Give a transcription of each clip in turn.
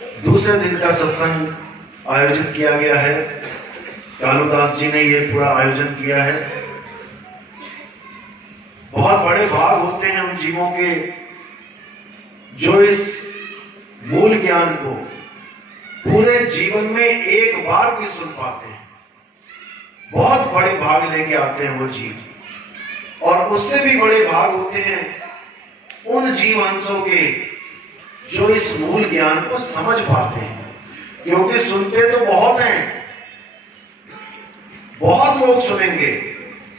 दूसरे दिन का सत्संग आयोजित किया गया है। कालूदास जी ने ये पूरा आयोजन किया है। बहुत बड़े भाग होते हैं उन जीवों के जो इस मूल ज्ञान को पूरे जीवन में एक बार भी सुन पाते हैं। बहुत बड़े भाग लेके आते हैं वो जीव, और उससे भी बड़े भाग होते हैं उन जीव अंशों के जो इस मूल ज्ञान को समझ पाते हैं। क्योंकि सुनते तो बहुत हैं, बहुत लोग सुनेंगे,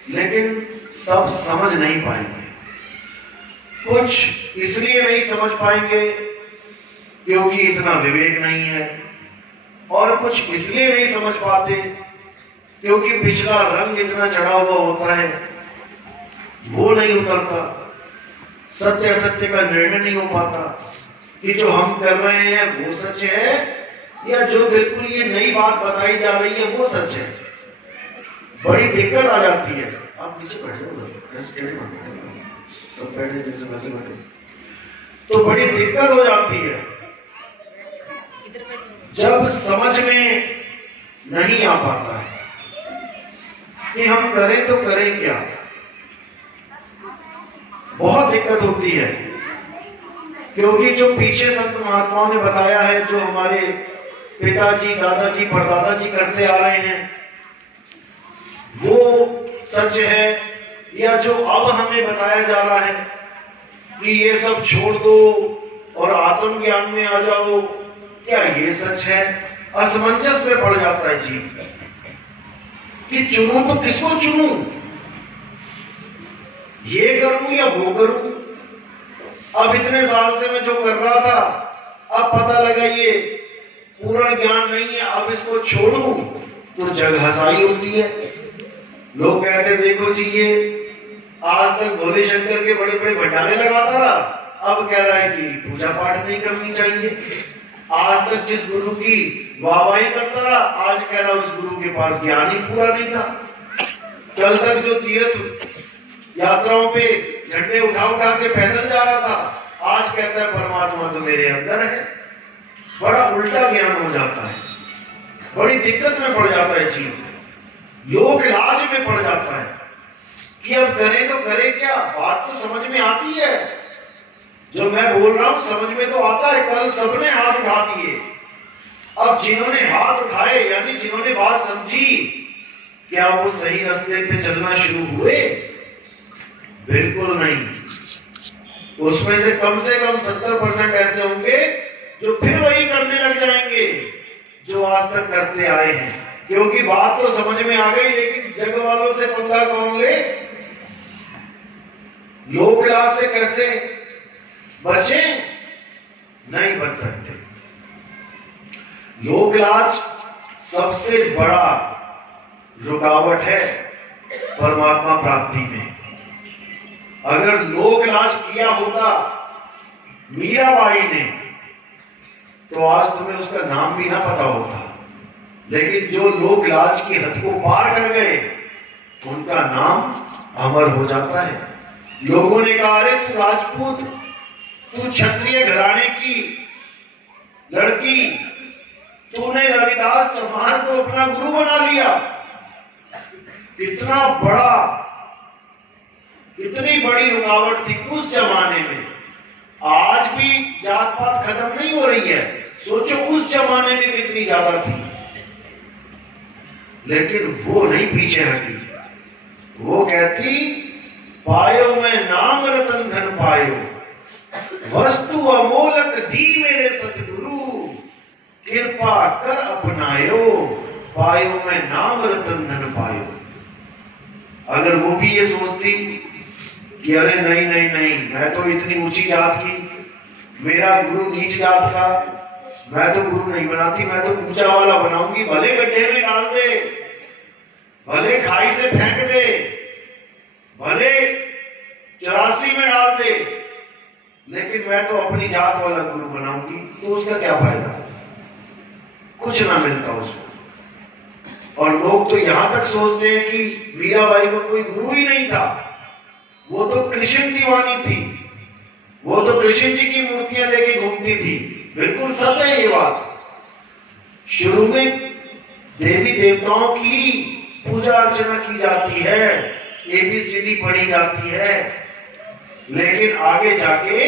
लेकिन सब समझ नहीं पाएंगे। कुछ इसलिए नहीं समझ पाएंगे क्योंकि इतना विवेक नहीं है, और कुछ इसलिए नहीं समझ पाते क्योंकि पिछला रंग इतना चढ़ा हुआ होता है, वो नहीं उतरता। सत्य असत्य का निर्णय नहीं हो पाता कि जो हम कर रहे हैं वो सच है या जो बिल्कुल ये नई बात बताई जा रही है वो सच है। बड़ी दिक्कत आ जाती है। आप नीचे बैठे हो, सब बैठे जैसे वैसे बैठे, तो बड़ी दिक्कत हो जाती है जब समझ में नहीं आ पाता है कि हम करें तो करें क्या। बहुत दिक्कत होती है, क्योंकि जो पीछे संत महात्माओं ने बताया है, जो हमारे पिताजी, दादाजी, परदादाजी करते आ रहे हैं, वो सच है, या जो अब हमें बताया जा रहा है कि ये सब छोड़ दो और आत्म ज्ञान में आ जाओ, क्या ये सच है? असमंजस में पड़ जाता है जीव कि चुनूं तो किसको चुनूं, ये करूं या वो करूं। अब इतने साल से मैं जो कर रहा था, अब पता लगा ये पूर्ण ज्ञान नहीं है, अब इसको छोड़ूं तो जग हंसाई होती है। लोग कहते देखो जी, ये आज तक भोले शंकर के बड़े बड़े भंडारे लगाता रहा, अब कह रहा है कि पूजा पाठ नहीं करनी चाहिए। आज तक जिस गुरु की वाहवाही करता रहा, आज कह रहा उस गुरु के पास ज्ञान ही पूरा नहीं था। कल तक जो तीर्थ यात्राओं पे झंडे उठा उठा के पैदल जा रहा था, आज कहता है परमात्मा तो मेरे अंदर है। बड़ा उल्टा ज्ञान हो जाता है, बड़ी दिक्कत में पड़ जाता है जीव, लोक लाज में पड़ जाता है कि अब करें तो करें क्या। बात तो समझ में आती है, जो मैं बोल रहा हूं समझ में तो आता है। कल सबने हाथ उठा दिए, अब जिन्होंने हाथ उठाए यानी जिन्होंने बात समझी, क्या वो सही रास्ते पे चलना शुरू हुए? बिल्कुल नहीं। उसमें से कम 70% ऐसे होंगे जो फिर वही करने लग जाएंगे जो आज तक करते आए हैं। क्योंकि बात तो समझ में आ गई, लेकिन जग वालों से पंगा कौन ले? लोक लाज से कैसे बचे? नहीं बच सकते। लोक लाज सबसे बड़ा रुकावट है परमात्मा प्राप्ति में। अगर लोक लाज किया होता मीराबाई ने, तो आज तुम्हें उसका नाम भी ना पता होता। लेकिन जो लोक लाज की हद को पार कर गए, उनका नाम अमर हो जाता है। लोगों ने कहा, अरे तू राजपूत, तू क्षत्रिय घराने की लड़की, तूने रविदास चौहान को अपना गुरु बना लिया। कितना बड़ा, इतनी बड़ी रुकावट थी उस जमाने में। आज भी जात पात खत्म नहीं हो रही है, सोचो उस जमाने में कितनी ज्यादा थी। लेकिन वो नहीं पीछे हटी, वो कहती, पायो मैं नाम रतन धन पायो, वस्तु अमोलक दी मेरे सतगुरु, कृपा कर अपनायो, पायो मैं नाम रतन धन पायो। अगर वो भी ये सोचती कि अरे नहीं नहीं नहीं, मैं तो इतनी ऊंची जात की, मेरा गुरु नीच जात का, मैं तो गुरु नहीं बनाती, मैं तो ऊंचा वाला बनाऊंगी, भले गड्ढे में डाल दे, भले खाई से फेंक दे, भले 84 में डाल दे, लेकिन मैं तो अपनी जात वाला गुरु बनाऊंगी। तो उसका क्या फायदा? कुछ ना मिलता उसको। और लोग तो यहां तक सोचते हैं कि मीराबाई को कोई गुरु ही नहीं था, वो तो कृष्ण दीवानी थी, वो तो कृष्ण जी की मूर्तियां लेके घूमती थी। बिल्कुल सत्य है ये बात। शुरू में देवी देवताओं की पूजा अर्चना की जाती है, ABCD पढ़ी जाती है, लेकिन आगे जाके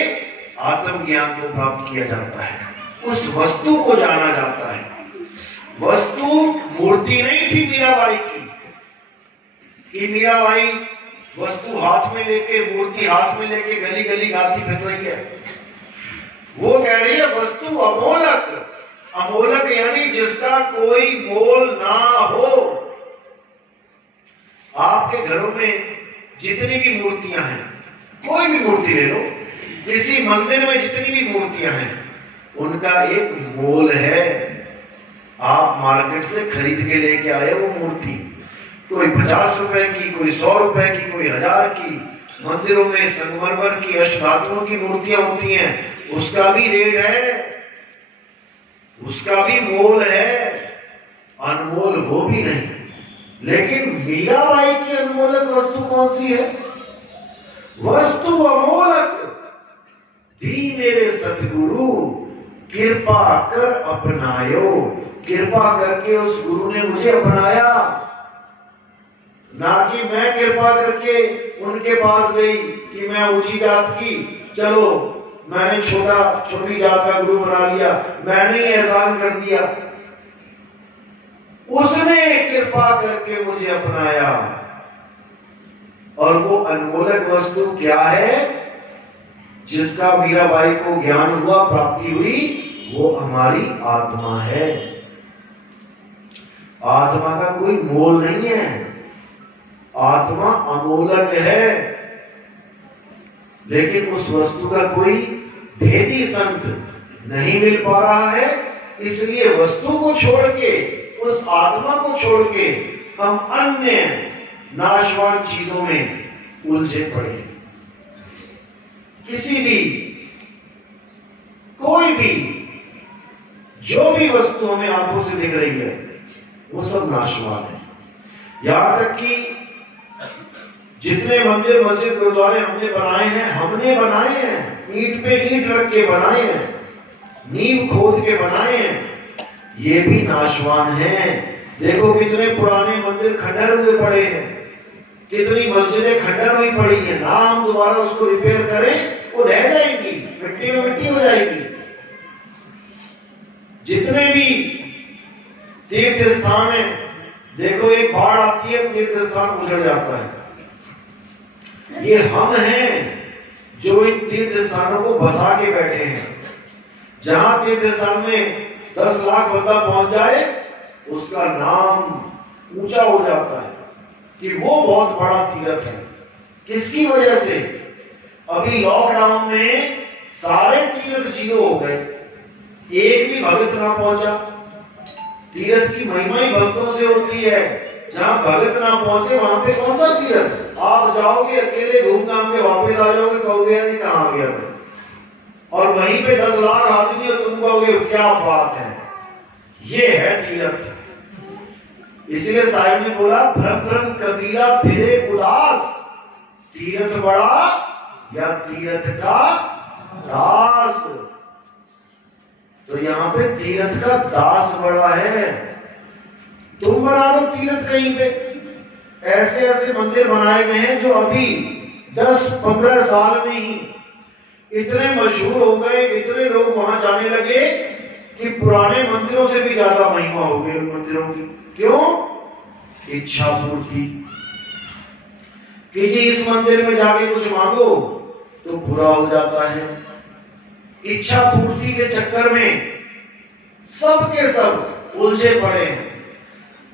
आत्मज्ञान को प्राप्त किया जाता है, उस वस्तु को जाना जाता है। वस्तु मूर्ति नहीं थी मीराबाई की, कि मीराबाई वस्तु हाथ में लेके, मूर्ति हाथ में लेके गली गली गाती फिर रही है। वो कह रही है वस्तु अमोलक, अमोलक यानी जिसका कोई मोल ना हो। आपके घरों में जितनी भी मूर्तियां हैं, कोई भी मूर्ति ले लो, किसी मंदिर में जितनी भी मूर्तियां हैं, उनका एक मोल है। आप मार्केट से खरीद के लेके आए वो मूर्ति, कोई 50 रुपए की, कोई 100 रुपए की, कोई 1000 की। मंदिरों में संगमरमर की, अष्टधातुओं की मूर्तियां होती हैं, उसका भी रेट है, उसका भी मोल है, अनमोल हो भी नहीं। लेकिन मीराबाई की अनमोलक वस्तु कौन सी है? वस्तु अमोलक दी मेरे सतगुरु, कृपा कर अपनायो। कृपा करके उस गुरु ने मुझे अपनाया, ना कि मैं कृपा करके उनके पास गई कि मैं ऊंची जात की, चलो मैंने छोटी जात का गुरु बना लिया, मैंने ही एहसान कर दिया। उसने कृपा करके मुझे अपनाया। और वो अनमोलक वस्तु क्या है जिसका मीराबाई को ज्ञान हुआ, प्राप्ति हुई? वो हमारी आत्मा है। आत्मा का कोई मोल नहीं है, आत्मा अमोलक है। लेकिन उस वस्तु का कोई भेदी संत नहीं मिल पा रहा है, इसलिए वस्तु को छोड़ के, उस आत्मा को छोड़ के हम अन्य नाशवान चीजों में उलझे पड़े। किसी भी, कोई भी, जो भी वस्तु हमें आंखों से दिख रही है वो सब नाशवान है। यहां तक कि जितने मंदिर, मस्जिद, गुरुद्वारे हमने बनाए हैं, ईंट पे ईंट रख के बनाए हैं, नींव खोद के बनाए हैं, ये भी नाशवान हैं। देखो कितने पुराने मंदिर खंडर हुए पड़े हैं, कितनी मस्जिदें खंडर हुई पड़ी है। ना हम दोबारा उसको रिपेयर करें, वो ढह जाएगी, मिट्टी में मिट्टी हो जाएगी। जितने भी तीर्थ स्थान है, देखो एक बाढ़ आती है, तीर्थ स्थान उजड़ जाता है। ये हम हैं जो इन तीर्थ स्थानों को बसा के बैठे हैं। जहां तीर्थ स्थान में 10 लाख बंदा पहुंच जाए, उसका नाम ऊंचा हो जाता है कि वो बहुत बड़ा तीर्थ है। किसकी वजह से? अभी लॉकडाउन में सारे तीर्थ जीरो हो गए, एक भी भगत ना पहुंचा। तीर्थ की महिमा ही भक्तों से होती है। जहां भगत ना पहुंचे वहां पे कौन सा तीर्थ? आप जाओगे अकेले घूम घाम के वापस आ जाओगे, कहोगे नहीं कहां गया मैं, और वहीं पे 10 लाख आदमी और तुम कहोगे क्या बात है। ये है तीर्थ। इसलिए साहिब ने बोला, भ्रम भ्रम कबीरा फिरे उदास, तीर्थ बड़ा या तीर्थ का दास। तो यहाँ पे तीर्थ का दास बड़ा है। तुम बना लो तीर्थ कहीं पे। ऐसे ऐसे मंदिर बनाए गए हैं जो अभी 10-15 साल में ही इतने मशहूर हो गए, इतने लोग वहां जाने लगे कि पुराने मंदिरों से भी ज्यादा महिमा हो गई उन मंदिरों की। क्यों? इच्छा पूर्ति कि जी इस मंदिर में जाके कुछ मांगो तो पूरा हो जाता है। इच्छा पूर्ति के चक्कर में सब के सब उलझे पड़े हैं,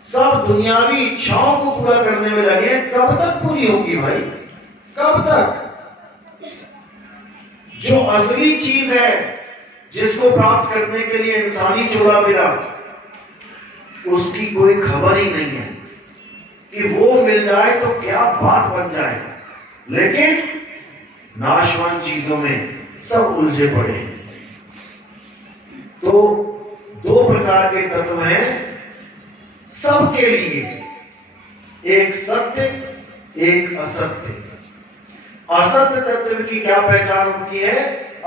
सब दुनियावी इच्छाओं को पूरा करने में लगे हैं। कब तक पूरी होगी भाई? कब तक? जो असली चीज है, जिसको प्राप्त करने के लिए इंसानी चोला मिला, उसकी कोई खबर ही नहीं है कि वो मिल जाए तो क्या बात बन जाए। लेकिन नाशवान चीजों में सब उलझे पड़े हैं। तो 2 प्रकार के तत्व हैं सबके लिए, एक सत्य, एक असत्य। असत्य तत्व की क्या पहचान होती है?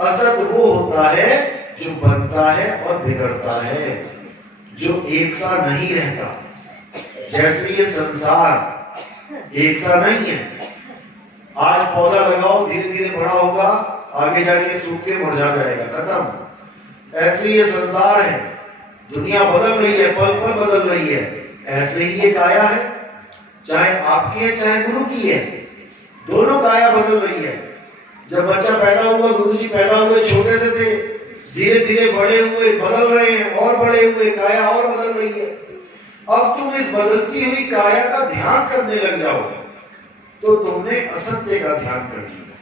असत वो होता है जो बनता है और बिगड़ता है, जो एक सा नहीं रहता। जैसे ये संसार एक सा नहीं है। आज पौधा लगाओ, धीरे धीरे बड़ा होगा, आगे जाके सूख के मुरझा जाएगा, खत्म। ऐसे ये संसार है, दुनिया बदल रही है, पल पल बदल रही है। ऐसे ही ये काया है, चाहे आपकी है चाहे गुरु की है, दोनों काया बदल रही है। जब बच्चा पैदा हुआ, गुरुजी पैदा हुए छोटे से थे, धीरे धीरे बड़े हुए, बदल रहे हैं, और बड़े हुए, काया और बदल रही है। अब तुम इस बदलती हुई काया का ध्यान करने लग जाओ तो तुमने असत्य का ध्यान कर लिया।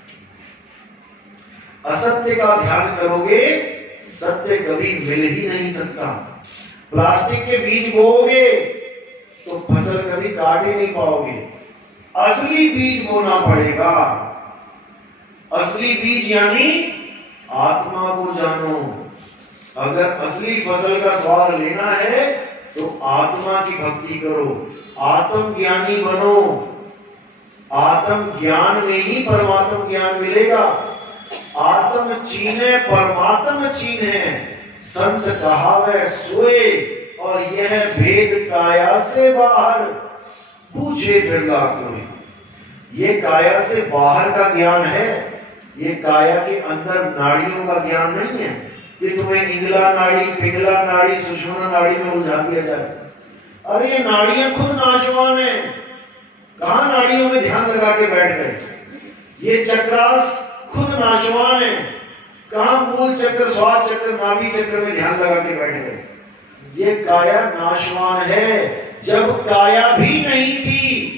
असत्य का ध्यान करोगे, सत्य कभी मिल ही नहीं सकता। प्लास्टिक के बीज बोओगे तो फसल कभी काट ही नहीं पाओगे। असली बीज बोना पड़ेगा। असली बीज यानी आत्मा को जानो। अगर असली फसल का स्वाद लेना है तो आत्मा की भक्ति करो, आत्म ज्ञानी बनो। आत्म ज्ञान में ही परमात्म ज्ञान मिलेगा। आत्म चीने परमात्म चीने, संत कहावे सोए, और यह भेद काया से बाहर, पूछे बिरला कोई। ये काया से बाहर का ज्ञान है, ये काया के अंदर नाड़ियों का ज्ञान नहीं है कि तुम्हें इंगला नाड़ी, पिंगला नाड़ी, सुषुम्ना नाड़ी में उलझा दिया जाए। अरे ये नाड़ियां खुद नाशवान है, कहां नाड़ियों में ध्यान लगा के बैठ गए। ये चक्रास खुद नाशवान है, कहां मूल चक्र, स्वाद चक्र, नाभि चक्र में ध्यान लगा के बैठ गए। ये काया नाशवान है। जब काया भी नहीं थी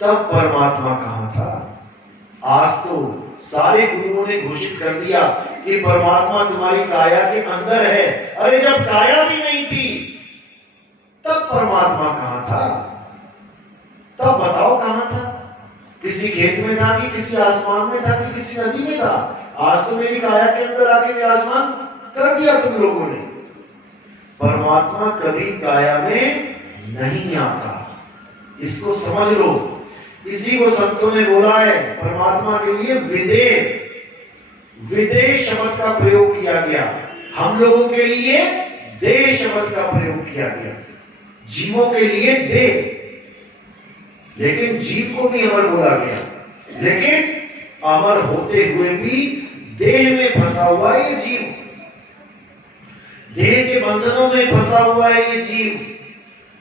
तब परमात्मा कहां था? आज तो सारे गुरुओं ने घोषित कर दिया कि परमात्मा तुम्हारी काया के अंदर है। अरे जब काया भी नहीं थी तब परमात्मा कहां था? तब बताओ कहां था? किसी खेत में था कि किसी आसमान में था कि किसी नदी में था? आज तो मेरी काया के अंदर आके विराजमान कर दिया तुम लोगों ने। परमात्मा कभी काया में नहीं आता, इसको समझ लो। इसी को संतों ने बोला है, परमात्मा के लिए विदेह, विदेह शब्द का प्रयोग किया गया। हम लोगों के लिए देह शब्द का प्रयोग किया गया, जीवों के लिए देह। लेकिन जीव को भी अमर बोला गया, लेकिन अमर होते हुए भी देह में फंसा हुआ है ये जीव, देह के बंधनों में फंसा हुआ है ये जीव।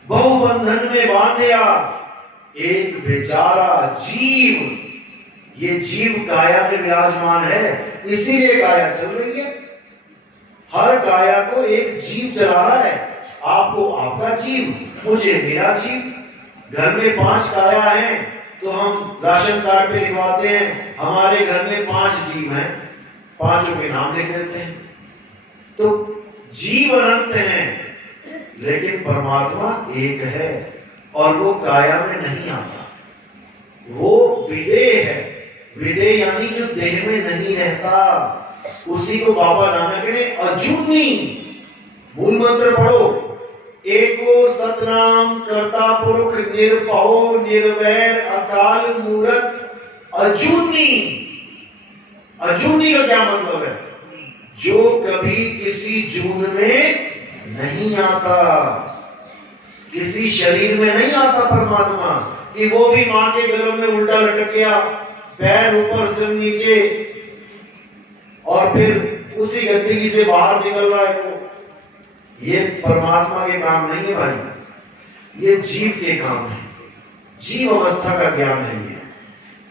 बहुबंधन में बांधया एक बेचारा जीव। ये जीव काया में विराजमान है, इसीलिए काया चल रही है। हर काया को एक जीव चला रहा है। आपको आपका जीव, मुझे मेरा जीव। घर में 5 काया हैं तो हम राशन कार्ड पे लिखवाते हैं हमारे घर में 5 जीव हैं, 5 के नाम लिख देते हैं। तो जीव अनंत हैं, लेकिन परमात्मा एक है और वो काया में नहीं आता। वो विदेह है। विदेह यानी जो देह में नहीं रहता। उसी को बाबा नानक ने अजूनी, मूल मंत्र पढ़ो, एको सतनाम कर्ता पुरुष निर्भव निर्वैर अकाल मूरत अजूनी। अजूनी का क्या मतलब है? जो कभी किसी जून में नहीं आता, किसी शरीर में नहीं आता परमात्मा, कि वो भी मां के गर्भ में उल्टा लटक गया, पैर ऊपर सिर नीचे, और फिर उसी गंदगी से बाहर निकल रहा है। वो ये परमात्मा के काम नहीं है भाई, ये जीव के काम है। जीव अवस्था का ज्ञान है ये।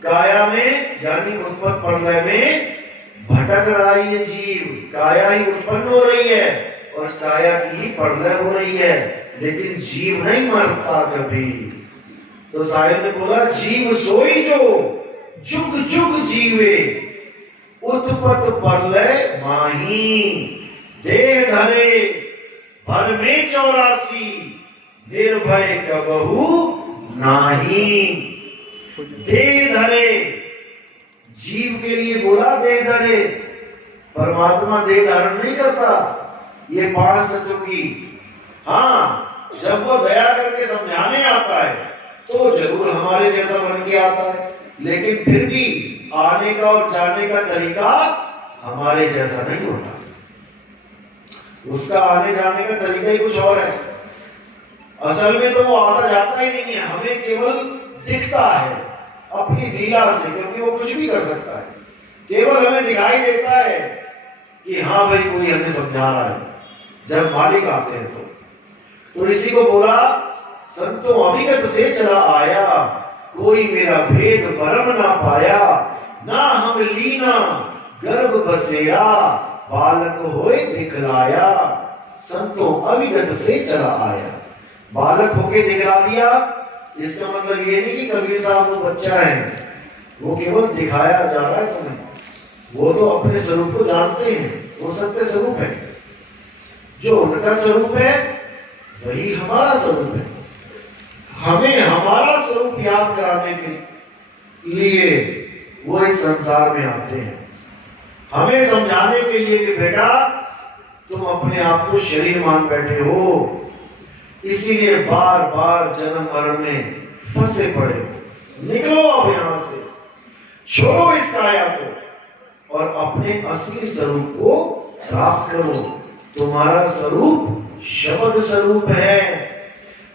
काया में यानी उत्पत्ति प्रलय में भटक रहा है ये जीव। काया ही उत्पन्न हो रही है और काया की ही प्रलय हो रही है, लेकिन जीव नहीं मरता कभी। तो शायर ने बोला, जीव सोई जो जुग जुग जीवे, उत्पत्ति प्रलय माही। देह धरे भर में 84, निर्भय कबहू नाही। देह धरे, जीव के लिए बोला देह धरे। परमात्मा देह धारण नहीं करता। ये 5 तत्वों की, हाँ, जब वो दया करके समझाने आता है तो जरूर हमारे जैसा बन के आता है, लेकिन फिर भी आने का और जाने का तरीका हमारे जैसा नहीं होता। उसका आने जाने का तरीका ही कुछ और है। असल में तो वो आता जाता ही नहीं है, हमें केवल दिखता है अपनी लीला से, क्योंकि वो कुछ भी कर सकता है। केवल हमें दिखाई देता है कि हाँ भाई कोई हमें समझा रहा है, जब मालिक आते हैं तो इसी को बोला संतों अविगत से चला आया, कोई मेरा भेद परम ना पाया, ना हम लीना गर्भ बसेरा, बालक होए दिखलाया। संतों अविगत से चला आया, बालक होके दिखला दिया। इसका मतलब ये नहीं कि कबीर साहब वो बच्चा है, वो केवल दिखाया जा रहा है तुम्हें। वो तो अपने स्वरूप को जानते हैं, वो सत्य स्वरूप है। जो उनका स्वरूप है वही हमारा स्वरूप है। हमें हमारा स्वरूप याद कराने के लिए वो इस संसार में आते हैं, हमें समझाने के लिए कि बेटा तुम अपने आप को शरीर मान बैठे हो, इसीलिए बार बार जन्म मरण में फंसे पड़े हो। निकलो अब यहां से, छोड़ो इस काया को और अपने असली स्वरूप को प्राप्त करो। तुम्हारा स्वरूप शब्द स्वरूप है।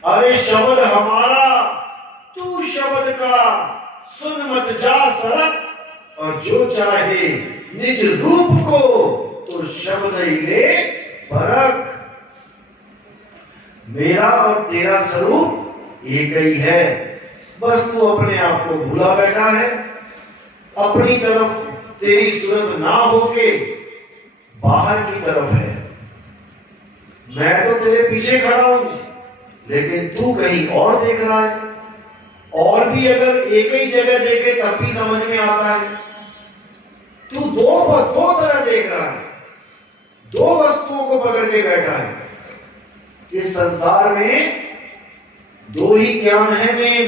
अरे शब्द हमारा, तू शब्द का, सुन मत जा सरक, और जो चाहे निज रूप को तो शब्द ही ले परख। मेरा और तेरा स्वरूप एक ही है, बस तू अपने आप को भूला बैठा है। अपनी तरफ तेरी सूरत ना होके बाहर की तरफ है। मैं तो तेरे पीछे खड़ा हूं, लेकिन तू कहीं और देख रहा है। और भी अगर एक ही जगह देखे तब भी समझ में आता है। तू दो तरह देख रहा है, दो वस्तुओं को पकड़ के बैठा है। इस संसार में दो ही ज्ञान है मेन,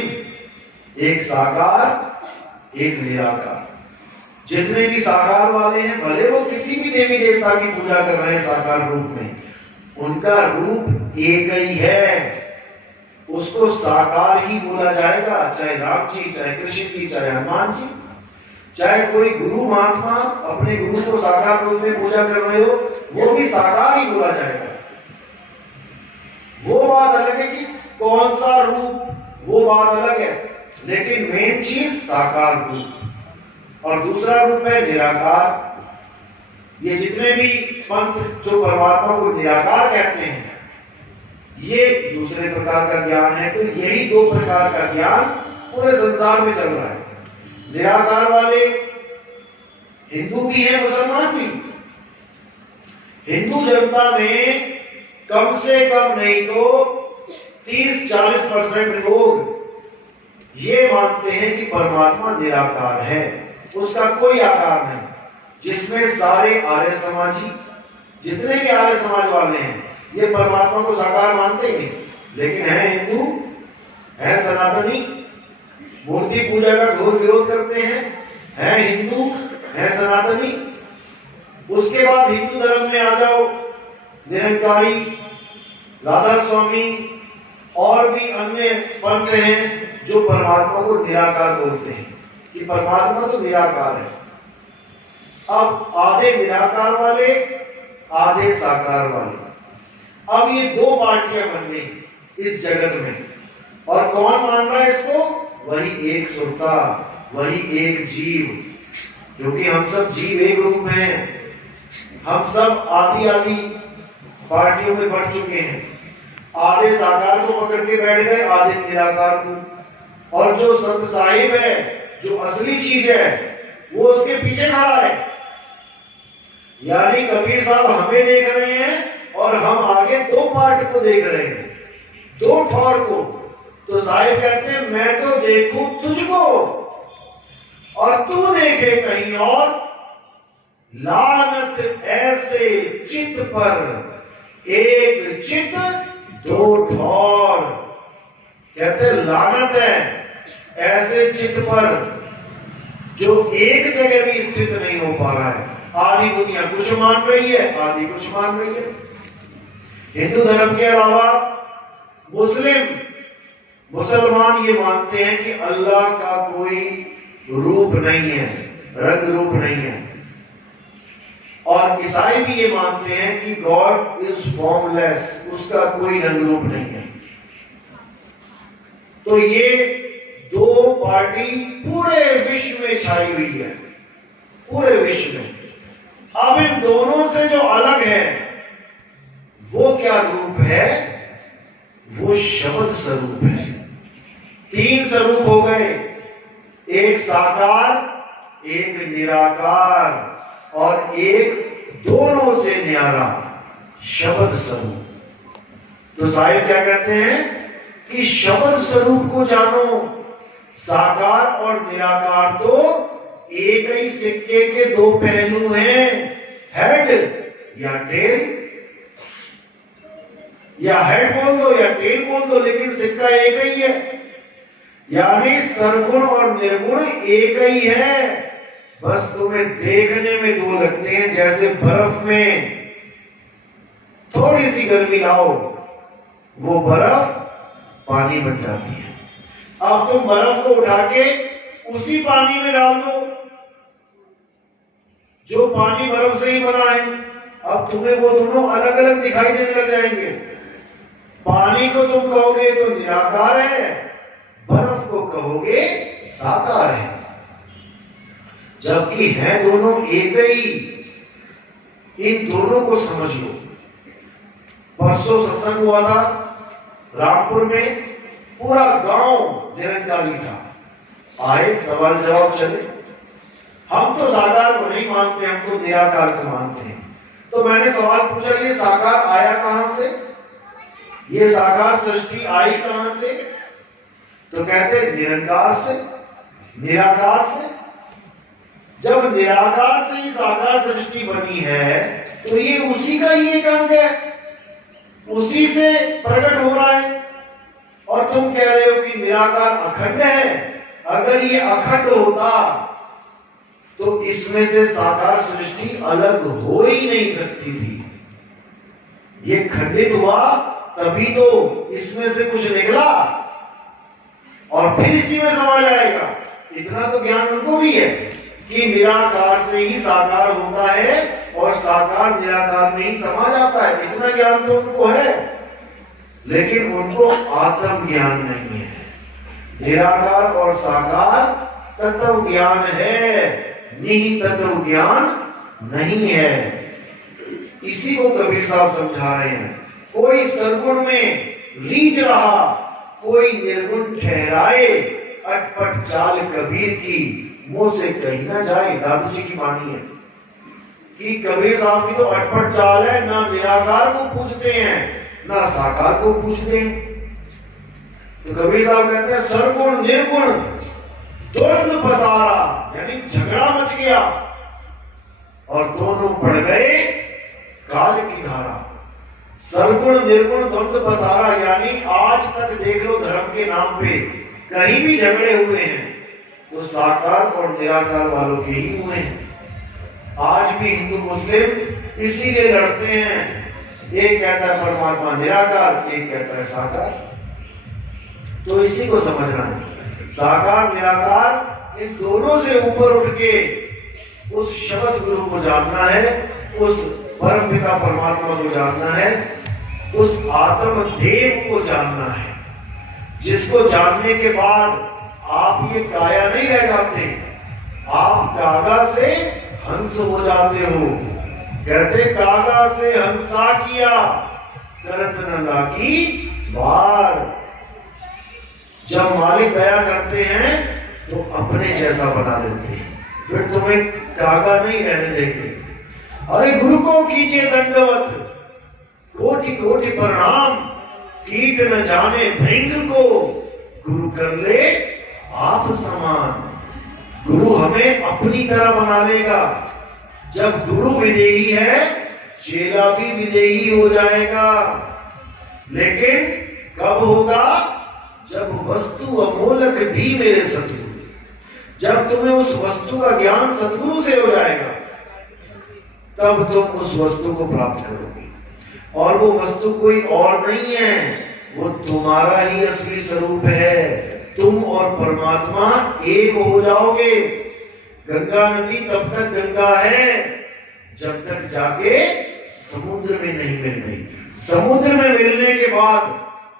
एक साकार एक निराकार। जितने भी साकार वाले हैं, भले वो किसी भी देवी देवता की पूजा कर रहे हैं साकार रूप में, उनका रूप एक ही है, उसको साकार ही बोला जाएगा। चाहे राम जी, चाहे कृष्ण जी, चाहे हनुमान जी, चाहे कोई गुरु महात्मा अपने गुरु को साकार रूप में पूजा कर रहे हो, वो भी साकार ही बोला जाएगा। वो बात अलग है कि कौन सा रूप, वो बात अलग है, लेकिन मेन चीज साकार रूप। और दूसरा रूप है निराकार। ये जितने भी पंथ जो परमात्मा को निराकार कहते हैं, ये दूसरे प्रकार का ज्ञान है। तो यही दो प्रकार का ज्ञान पूरे संसार में चल रहा है। निराकार वाले हिंदू भी हैं, मुसलमान भी। हिंदू जनता में कम से कम नहीं तो 30-40% लोग ये मानते हैं कि परमात्मा निराकार है, उसका कोई आकार नहीं। जिसमें सारे आर्य समाजी, जितने भी आर्य समाज वाले हैं, ये परमात्मा को साकार मानते ही नहीं, लेकिन है हिंदू, है सनातनी, मूर्ति पूजा का घोर विरोध करते हैं, है हिंदू, है सनातनी। उसके बाद हिंदू धर्म में आ जाओ, निरंकारी, राधा स्वामी और भी अन्य पंथ हैं जो परमात्मा को निराकार बोलते हैं कि परमात्मा तो निराकार है। अब आधे निराकार वाले, आधे साकार वाले। अब ये दो पार्टियां बन गई इस जगत में, और कौन मान रहा है इसको? वही एक सुरता, वही एक जीव, क्योंकि हम सब जीव एक रूप हैं। हम सब आदि आदि पार्टियों में बढ़ चुके हैं। आधे साकार को पकड़ के बैठ गए, आधे निराकार को। और जो संत साहिब है, जो असली चीज है, वो उसके पीछे खड़ा है। यानी कबीर साहब हमें देख रहे हैं और हम आगे दो पार्ट को देख रहे हैं, दो ठौर को। तो साहिब कहते हैं मैं तो देखूं तुझको और तू देखे कहीं और। लानत ऐसे चित्त पर, एक चित्त दो ठौर। कहते लानत है ऐसे चित्त पर जो एक जगह भी स्थित नहीं हो पा रहा है। आधी दुनिया कुछ मान रही है, आधी कुछ मान रही है। हिंदू धर्म के अलावा मुसलमान ये मानते हैं कि अल्लाह का कोई रूप नहीं है, रंग रूप नहीं है। और ईसाई भी ये मानते हैं कि गॉड इज फॉर्मलेस, उसका कोई रंग रूप नहीं है। तो ये दो पार्टी पूरे विश्व में छाई हुई है, पूरे विश्व में। अब इन दोनों से जो अलग है वो क्या रूप है? वो शब्द स्वरूप है। तीन स्वरूप हो गए, एक साकार, एक निराकार और एक दोनों से न्यारा शब्द स्वरूप। तो साहिब क्या कहते हैं कि शब्द स्वरूप को जानो। साकार और निराकार तो एक ही सिक्के के दो पहलू हैं, हेड या टेल, या हेड बोल दो या टेल बोल दो, लेकिन सिक्का एक ही है। यानी सरगुण और निर्गुण एक ही है, बस तुम्हें देखने में दो लगते हैं। जैसे बर्फ में थोड़ी सी गर्मी लाओ, वो बर्फ पानी बन जाती है। अब तुम बर्फ को उठा के उसी पानी में डाल दो जो पानी बर्फ से ही बना है, अब तुम्हें वो दोनों अलग अलग दिखाई देने लग जाएंगे। पानी को तुम कहोगे तो निराकार है, बर्फ को कहोगे साकार है, जबकि है दोनों एक ही। इन दोनों को समझ लो। परसों सत्संग हुआ था रामपुर में, पूरा गांव निरंकारी था। आए सवाल जवाब चले। हम तो साकार को नहीं मानते, हम तो निराकार को मानते हैं। तो मैंने सवाल पूछा, ये साकार आया कहां से? ये साकार सृष्टि आई कहां से? तो कहते निरंकार से, निराकार से। जब निराकार से ही साकार सृष्टि बनी है तो ये उसी का ही एक अंग है, उसी से प्रकट हो रहा है। और तुम कह रहे हो कि निराकार अखंड है। अगर ये अखंड होता तो इसमें से साकार सृष्टि अलग हो ही नहीं सकती थी। ये खंडित हुआ तभी तो इसमें से कुछ निकला और फिर इसी में समा जाएगा। इतना तो ज्ञान उनको भी है कि निराकार से ही साकार होता है और साकार निराकार में ही समा जाता है। इतना ज्ञान तो उनको है, लेकिन उनको आत्म ज्ञान नहीं है। निराकार और साकार तत्व ज्ञान है, निहित तत्व ज्ञान नहीं है। इसी को कबीर साहब समझा रहे हैं। कोई सरगुण में रीझ रहा, कोई निर्गुण ठहराए, अटपट चाल कबीर की मुंह से कहीं ना जाए। दादू जी की वाणी है कि कबीर साहब की तो अटपट चाल है, ना निराकार को पूछते हैं ना साकार को पूछते हैं। तो कबीर साहब कहते हैं सरगुण निर्गुण द्वंद्व पसारा, यानी झगड़ा मच गया और दोनों पड़ गए काल की धारा। सरगुण निर्गुण द्वंद्व पसारा, यानी आज तक देख लो धर्म के नाम पे कहीं भी झगड़े हुए हैं तो साकार और निराकार वालों के ही हुए हैं। आज भी हिंदू मुस्लिम इसीलिए लड़ते हैं। एक कहता है परमात्मा निराकार, एक कहता है साकार। तो इसी को समझना है। साकार निराकार इन दोनों से ऊपर उठ के उस शब्द गुरु को जानना है, उस परम पिता परमात्मा को जानना है, उस आत्म देव को जानना है, जिसको जानने के बाद आप ये काया नहीं रह जाते, आप कागा से हंस हो जाते हो। कहते कागा से हंसा किया, करत न लागी वार। जब मालिक दया करते हैं तो अपने जैसा बना देते हैं, फिर तुम्हें कागा नहीं रहने देंगे। अरे गुरु को कीजिए दंडवत, कोटि कोटि प्रणाम, कीट न जाने भृंग को, गुरु कर ले आप समान। गुरु हमें अपनी तरह बना लेगा। जब गुरु विदेही है, चेला भी विदेही हो जाएगा। लेकिन कब होगा? जब वस्तु अमोलक दी मेरे सतगुरु। जब तुम्हें उस वस्तु का ज्ञान सतगुरु से हो जाएगा, तब तुम उस वस्तु को प्राप्त करोगे। और वो वस्तु कोई और नहीं है, वो तुम्हारा ही असली स्वरूप है। तुम और परमात्मा एक हो जाओगे। गंगा नदी तब तक गंगा है जब तक जाके समुद्र में नहीं मिल गई। समुद्र में मिलने के बाद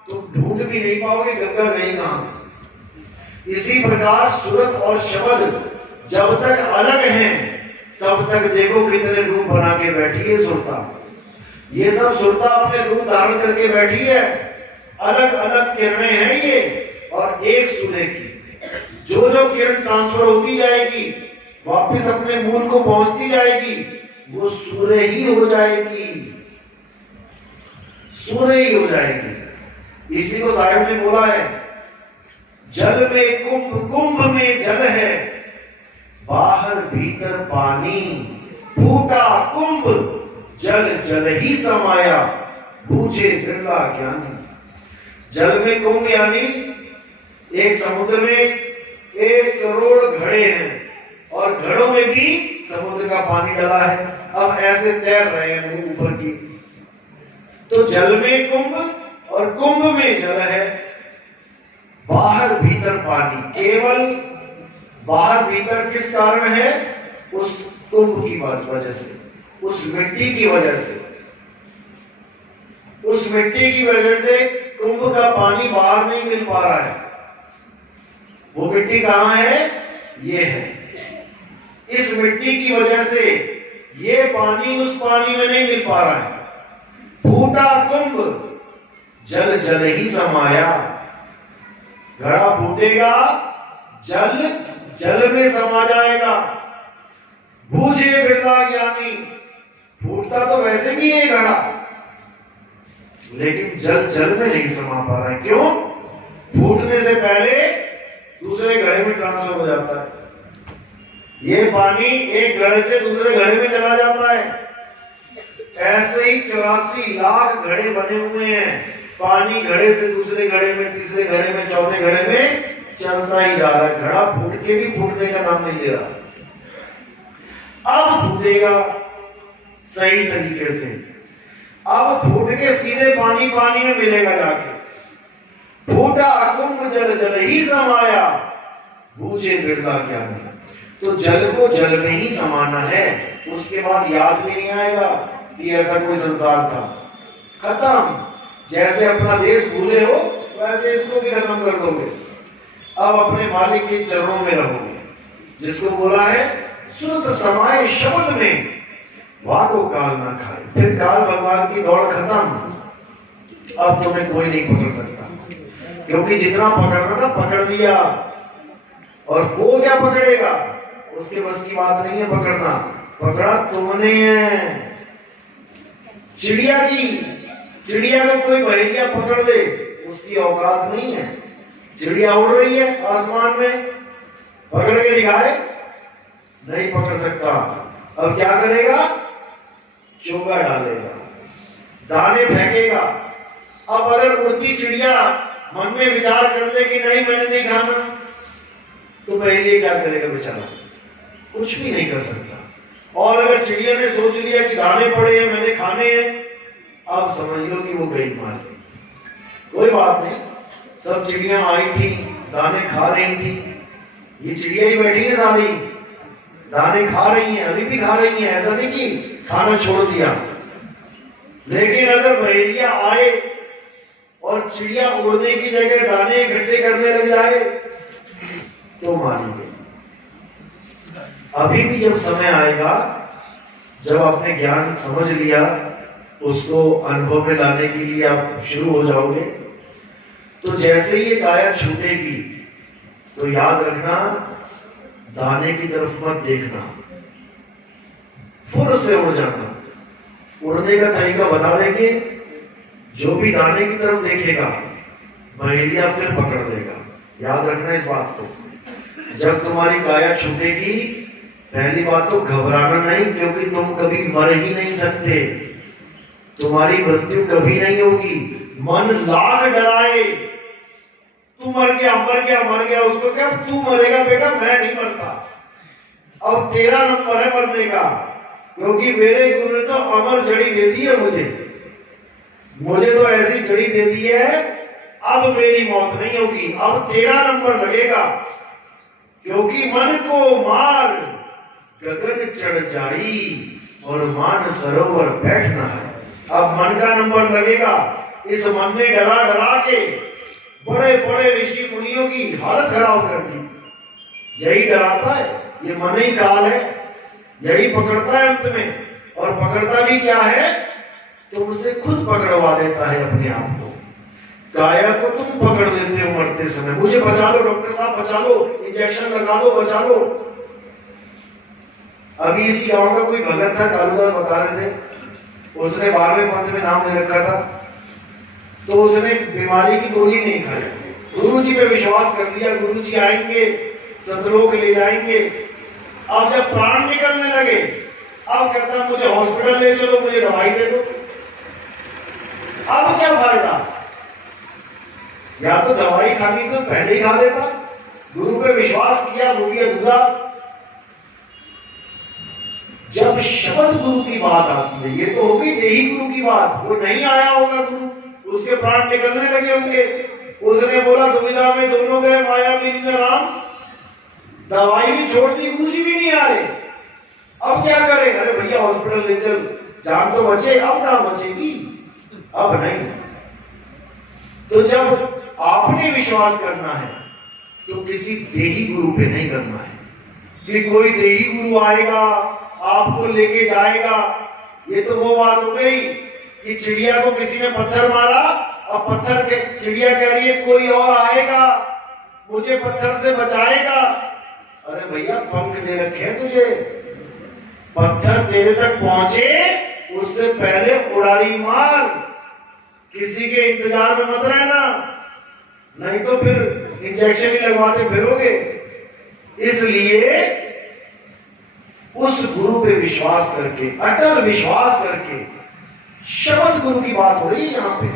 तुम ढूंढ भी नहीं पाओगे गंगा गई कहां। इसी प्रकार सूरत और शब्द जब तक अलग हैं तब तक देखो कितने रूप बना के बैठी है सुरता। ये सब सुरता अपने रूप धारण करके बैठी है। अलग अलग किरणें हैं ये, और एक सूर्य की जो जो किरण ट्रांसफर होती जाएगी वापस अपने मूल को पहुंचती जाएगी, वो सूर्य ही हो जाएगी, सूर्य ही हो जाएगी। इसी को साहिब ने बोला है, जल में कुंभ, कुंभ में जल है, बाहर भीतर पानी, फूटा कुंभ जल जल ही समाया, बूझे बिरला ज्ञानी। जल में कुंभ यानी एक समुद्र में 1 करोड़ घड़े हैं और घड़ों में भी समुद्र का पानी डला है। अब ऐसे तैर रहे हैं मुंह ऊपर की। तो जल में कुंभ और कुंभ में जल है, बाहर भीतर पानी। केवल बाहर भीतर किस कारण है? उस कुंभ की वजह से, उस मिट्टी की वजह से। उस मिट्टी की वजह से कुंभ का पानी बाहर नहीं मिल पा रहा है। वो मिट्टी कहां है? ये है। इस मिट्टी की वजह से ये पानी उस पानी में नहीं मिल पा रहा है। फूटा कुंभ जल जल ही समाया। घड़ा फूटेगा, जल जल में समा जाएगा। बूझे बिरला ज्ञानी। फूटता तो वैसे भी है घड़ा, लेकिन जल जल में नहीं समा पा रहा है। क्यों? फूटने से पहले दूसरे घड़े में ट्रांसफर हो जाता है। ये पानी एक घड़े से दूसरे घड़े में चला जाता है। ऐसे ही 84 लाख घड़े बने हुए हैं। पानी घड़े से दूसरे घड़े में, तीसरे घड़े में, चौथे घड़े में चलता ही जा रहा है। घड़ा फूट के भी फूटने का नाम नहीं ले रहा। अब फूटेगा सही तरीके से। अब फूट के सीधे पानी पानी में मिलेगा जाके। फूटा कुंभ जल जल ही समाया, बूझे बिरला ज्ञानी। तो जल को जल में ही समाना है। उसके बाद याद भी नहीं आएगा कि ऐसा कोई संसार था। खत्म। जैसे अपना देश भूले हो वैसे इसको भी खत्म कर दोगे। अब अपने मालिक के चरणों में रहोगे, जिसको बोला है सुरत समाये शब्द में, वाको काल ना खाए। फिर काल भगवान की दौड़ खत्म। अब तुम्हें कोई नहीं पकड़ सकता, क्योंकि जितना पकड़ना था पकड़ लिया। और वो क्या पकड़ेगा? उसके बस की बात नहीं है पकड़ना। पकड़ा तुमने है। चिड़िया को कोई बहेलिया पकड़ ले, उसकी औकात नहीं है। चिड़िया उड़ रही है आसमान में, पकड़ के दिखाए, नहीं पकड़ सकता। अब क्या करेगा? चोगा डालेगा, दाने फेंकेगा। अब अगर उड़ती चिड़िया मन में विचार कर ले कि नहीं मैंने नहीं खाना, तो पहले क्या करेगा बेचारा? कुछ भी नहीं कर सकता। और अगर चिड़िया ने सोच लिया कि दाने पड़े हैं मैंने खाने हैं, अब समझ लो कि वो गई मार। कोई बात नहीं, सब चिड़िया आई थी, दाने खा रही थी। ये चिड़िया ही बैठी है सारी, दाने खा रही हैं, अभी भी खा रही हैं। ऐसा नहीं कि खाना छोड़ दिया। लेकिन अगर बहेलिया आए और चिड़िया उड़ने की जगह दाने इकट्ठे करने लग जाए तो मानेंगे। अभी भी जब समय आएगा, जब आपने ज्ञान समझ लिया, उसको अनुभव में लाने के लिए आप शुरू हो जाओगे, तो जैसे ही ये काया छूटेगी तो याद रखना, दाने की तरफ मत देखना, फुर से उड़ जाना। उड़ने का तरीका बता देंगे। जो भी दाने की तरफ देखेगा बहेलिया फिर पकड़ लेगा। याद रखना इस बात को। जब तुम्हारी काया छूटेगी, पहली बात तो घबराना नहीं, क्योंकि तुम कभी मर ही नहीं सकते। तुम्हारी मृत्यु कभी नहीं होगी। मन लाख डराए, तू मर गया मर गया मर गया, उसको क्या तू मरेगा बेटा, मैं नहीं मरता। अब तेरा नंबर है मरने का, क्योंकि मेरे गुरु ने तो अमर जड़ी दे दी है मुझे तो ऐसी जड़ी दे दी है, अब मेरी मौत नहीं होगी। अब तेरा नंबर लगेगा, क्योंकि मन को मार गगन चढ़ जाई, और मान सरोवर बैठना है। अब मन का नंबर लगेगा। इस मन ने डरा डरा के बड़े बड़े ऋषि मुनियों की हालत खराब कर दी। यही डराता है, ये मन ही काल है, यही पकड़ता है अंत में। और पकड़ता भी क्या है, तुमसे खुद पकड़वा देता है अपने आप को। काया को तुम पकड़ देते हो मरते समय, मुझे बचा लो डॉक्टर साहब, बचा लो, इंजेक्शन लगा दो, बचा लो। अभी इसी गांव का कोई भगत था, कालूदास बता रहे थे, उसने 12वें पंथ में नाम दे रखा था, तो उसने बीमारी की गोली नहीं खाई। गुरु जी पे विश्वास कर दिया, गुरु जी आएंगे, सतलोक ले जाएंगे। अब जब प्राण निकलने लगे, अब कहता मुझे हॉस्पिटल ले चलो, मुझे दवाई दे दो। अब क्या फायदा, या तो दवाई खानी तो पहले ही खा लेता, गुरु पे विश्वास किया, वो भी अधूरा। जब शब्द गुरु की बात आती है, ये तो होगी देही गुरु की बात, वो नहीं आया होगा गुरु, उसके प्राण निकलने लगे होंगे, उसने बोला दुविधा में दोनों गए माया मिली राम, दवाई भी छोड़ दी, गुरु जी भी नहीं आए। अब क्या करें, अरे भैया हॉस्पिटल ले चल, जान तो बचे। अब कहां बचेगी, अब नहीं। तो जब आपने विश्वास करना है तो किसी देही गुरु पे नहीं करना है कि कोई देही गुरु आएगा आपको लेके जाएगा। ये तो वो बात हो गई कि चिड़िया को किसी ने पत्थर मारा, अब पत्थर के चिड़िया कह रही है कोई और आएगा मुझे पत्थर से बचाएगा। अरे भैया पंख दे रखे हैं तुझे, पत्थर तेरे तक पहुंचे उससे पहले उड़ारी मार, किसी के इंतजार में मत रहना, नहीं तो फिर इंजेक्शन ही लगवाते फिरोगे। इसलिए उस गुरु पे विश्वास करके, अटल विश्वास करके, शब्द गुरु की बात हो रही है यहां पे,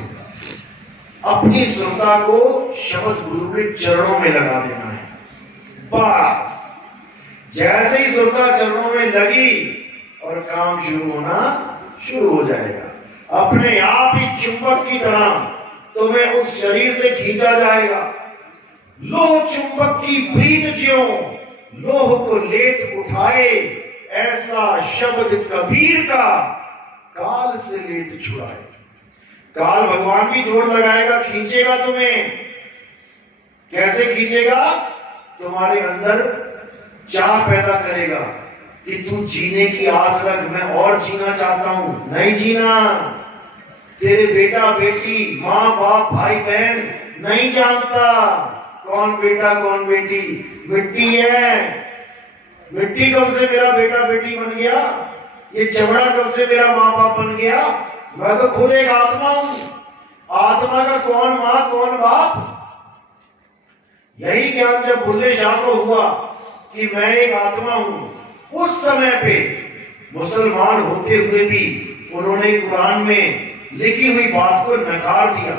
अपनी श्रोता को शब्द गुरु के चरणों में लगा देना है। बस जैसे ही श्रोता चरणों में लगी और काम शुरू होना शुरू हो जाएगा, अपने आप ही चुंबक की तरह तुम्हें उस शरीर से खींचा जाएगा। लोह चुंबक की प्रीत ज्यों लोह को लेत उठाए, ऐसा शब्द कबीर का काल से लेत छुड़ाए। काल भगवान भी जोर लगाएगा, खींचेगा तुम्हें। कैसे खींचेगा, तुम्हारे अंदर चाह पैदा करेगा कि तू जीने की आस रख, मैं और जीना चाहता हूं। नहीं जीना, तेरे बेटा बेटी माँ बाप भाई बहन नहीं जानता कौन बेटा कौन बेटी, मिट्टी है। मिट्टी कब से मेरा बेटा बेटी बन गया, ये चमड़ा कब से मेरा माँ बाप बन गया, मैं तो खुद एक आत्मा हूं। आत्मा का कौन माँ कौन बाप, यही ज्ञान जब बुल्ले शाह को हुआ कि मैं एक आत्मा हूं, उस समय पे मुसलमान होते हुए भी उन्होंने कुरान में लिखी हुई बात को नकार दिया।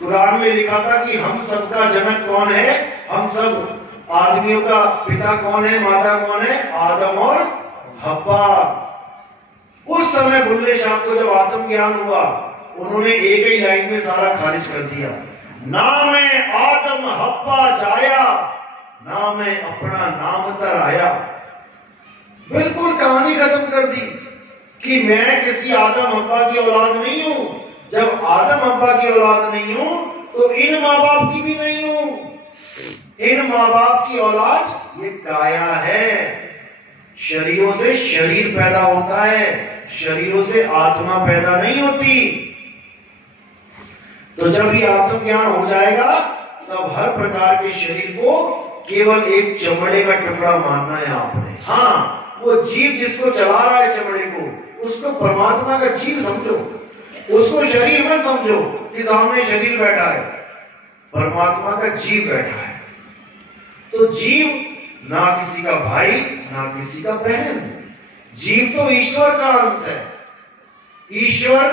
कुरान में लिखा था कि हम सबका जनक कौन है, हम सब आदमियों का पिता कौन है, माता कौन है, आदम और हव्वा। उस समय बुल्ले शाह को जब आत्मज्ञान हुआ, उन्होंने एक ही लाइन में सारा खारिज कर दिया, ना मैं आदम हव्वा जाया, ना मैं अपना नाम तर आया। बिल्कुल कहानी खत्म कर दी कि मैं किसी आदम हव्वा की औलाद नहीं हूं। जब आदम हव्वा की औलाद नहीं हूं तो इन माँ बाप की भी नहीं हूं। इन माँ बाप की औलाद ये काया है। शरीरों से शरीर पैदा होता है, शरीरों से आत्मा पैदा नहीं होती। तो जब ये आत्मज्ञान हो जाएगा तब हर प्रकार के शरीर को केवल एक चमड़े का टुकड़ा मानना है आपने। हाँ, वो जीव जिसको चला रहा है चमड़े को, उसको परमात्मा का जीव समझो, उसको शरीर मत समझो कि सामने शरीर बैठा है, परमात्मा का जीव बैठा है। तो जीव ना किसी का भाई ना किसी का बहन, जीव तो ईश्वर का अंश है। ईश्वर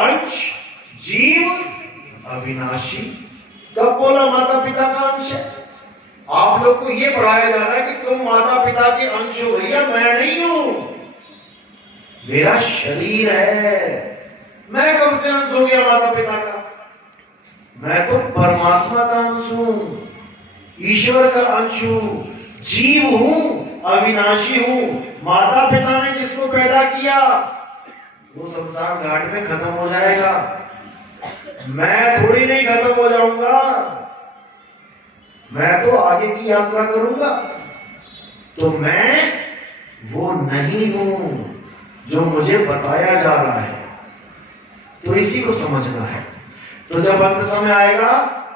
अंश, जीव अविनाशी। कब बोला माता पिता का अंश है? आप लोग को यह पढ़ाया जा रहा है कि तुम माता पिता के अंश हो। भैया मैं नहीं हूं, मेरा शरीर है। मैं कब से अंश हो गया माता पिता का? मैं तो परमात्मा का अंश हूं, ईश्वर का अंश हूं, जीव हूं। अविनाशी हूं। माता पिता ने जिसको पैदा किया वो शमशान घाट में खत्म हो जाएगा, मैं थोड़ी नहीं खत्म हो जाऊंगा, मैं तो आगे की यात्रा करूंगा। तो मैं वो नहीं हूं जो मुझे बताया जा रहा है। तो इसी को समझना है। तो जब अंत समय आएगा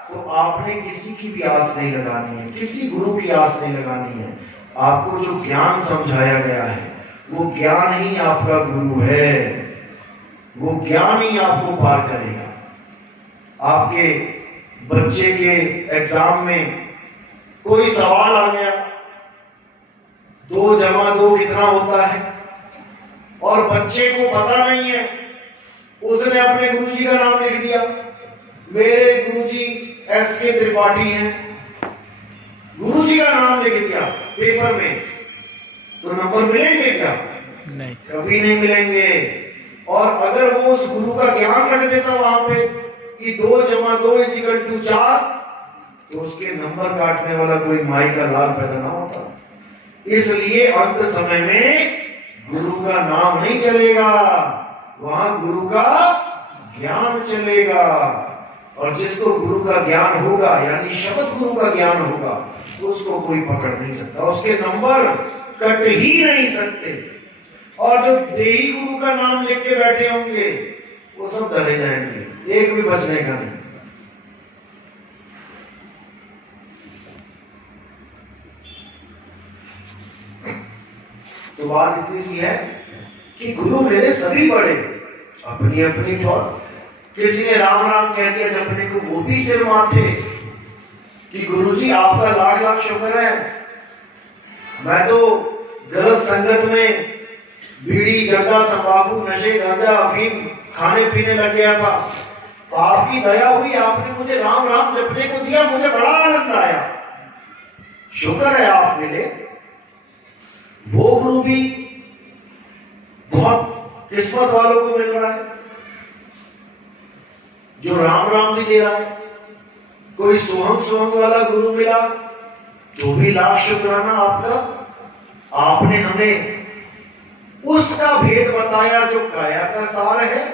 तो आपने किसी की भी आस नहीं लगानी है, किसी गुरु की आस नहीं लगानी है। आपको जो ज्ञान समझाया गया है वो ज्ञान ही आपका गुरु है, वो ज्ञान ही आपको पार करेगा। आपके बच्चे के एग्जाम में कोई सवाल आ गया, 2 जमा 2 कितना होता है, और बच्चे को पता नहीं है, उसने अपने गुरुजी का नाम लिख दिया, मेरे गुरुजी S.K. त्रिपाठी हैं, गुरुजी का नाम लिख दिया पेपर में, तो नंबर मिलेंगे क्या? नहीं, कभी नहीं मिलेंगे। और अगर वो उस गुरु का ज्ञान रख देता वहां पे कि 2 जमा 2 = 4, तो उसके नंबर काटने वाला कोई माई का लाल पैदा ना होता। इसलिए अंत समय में गुरु का नाम नहीं चलेगा, वहां गुरु का ज्ञान चलेगा। और जिसको गुरु का ज्ञान होगा, यानी शब्द गुरु का ज्ञान होगा, तो उसको कोई पकड़ नहीं सकता, उसके नंबर कट ही नहीं सकते। और जो देही गुरु का नाम लिख के बैठे होंगे वो सब डरे जाएंगे, एक भी बचने का नहीं। तो बात इतनी सी है कि गुरु मेरे सभी बड़े, अपनी अपनी तौर। किसी ने राम राम कह दिया जपने को, वो भी सिर माथे कि गुरुजी आपका लाख लाख शुक्र है, मैं तो गलत संगत में बीड़ी जर्दा तंबाकू नशे गांजा अफीम खाने पीने लग गया था, तो आपकी दया हुई, आपने मुझे राम राम जपने को दिया, मुझे बड़ा आनंद आया, शुक्र है आप मिले। वो गुरु भी बहुत किस्मत वालों को मिल रहा है जो राम राम भी दे रहा है। कोई सोहम सोहम वाला गुरु मिला तो भी लाख शुक्राना आपका, आपने हमें उसका भेद बताया जो काया का सार है।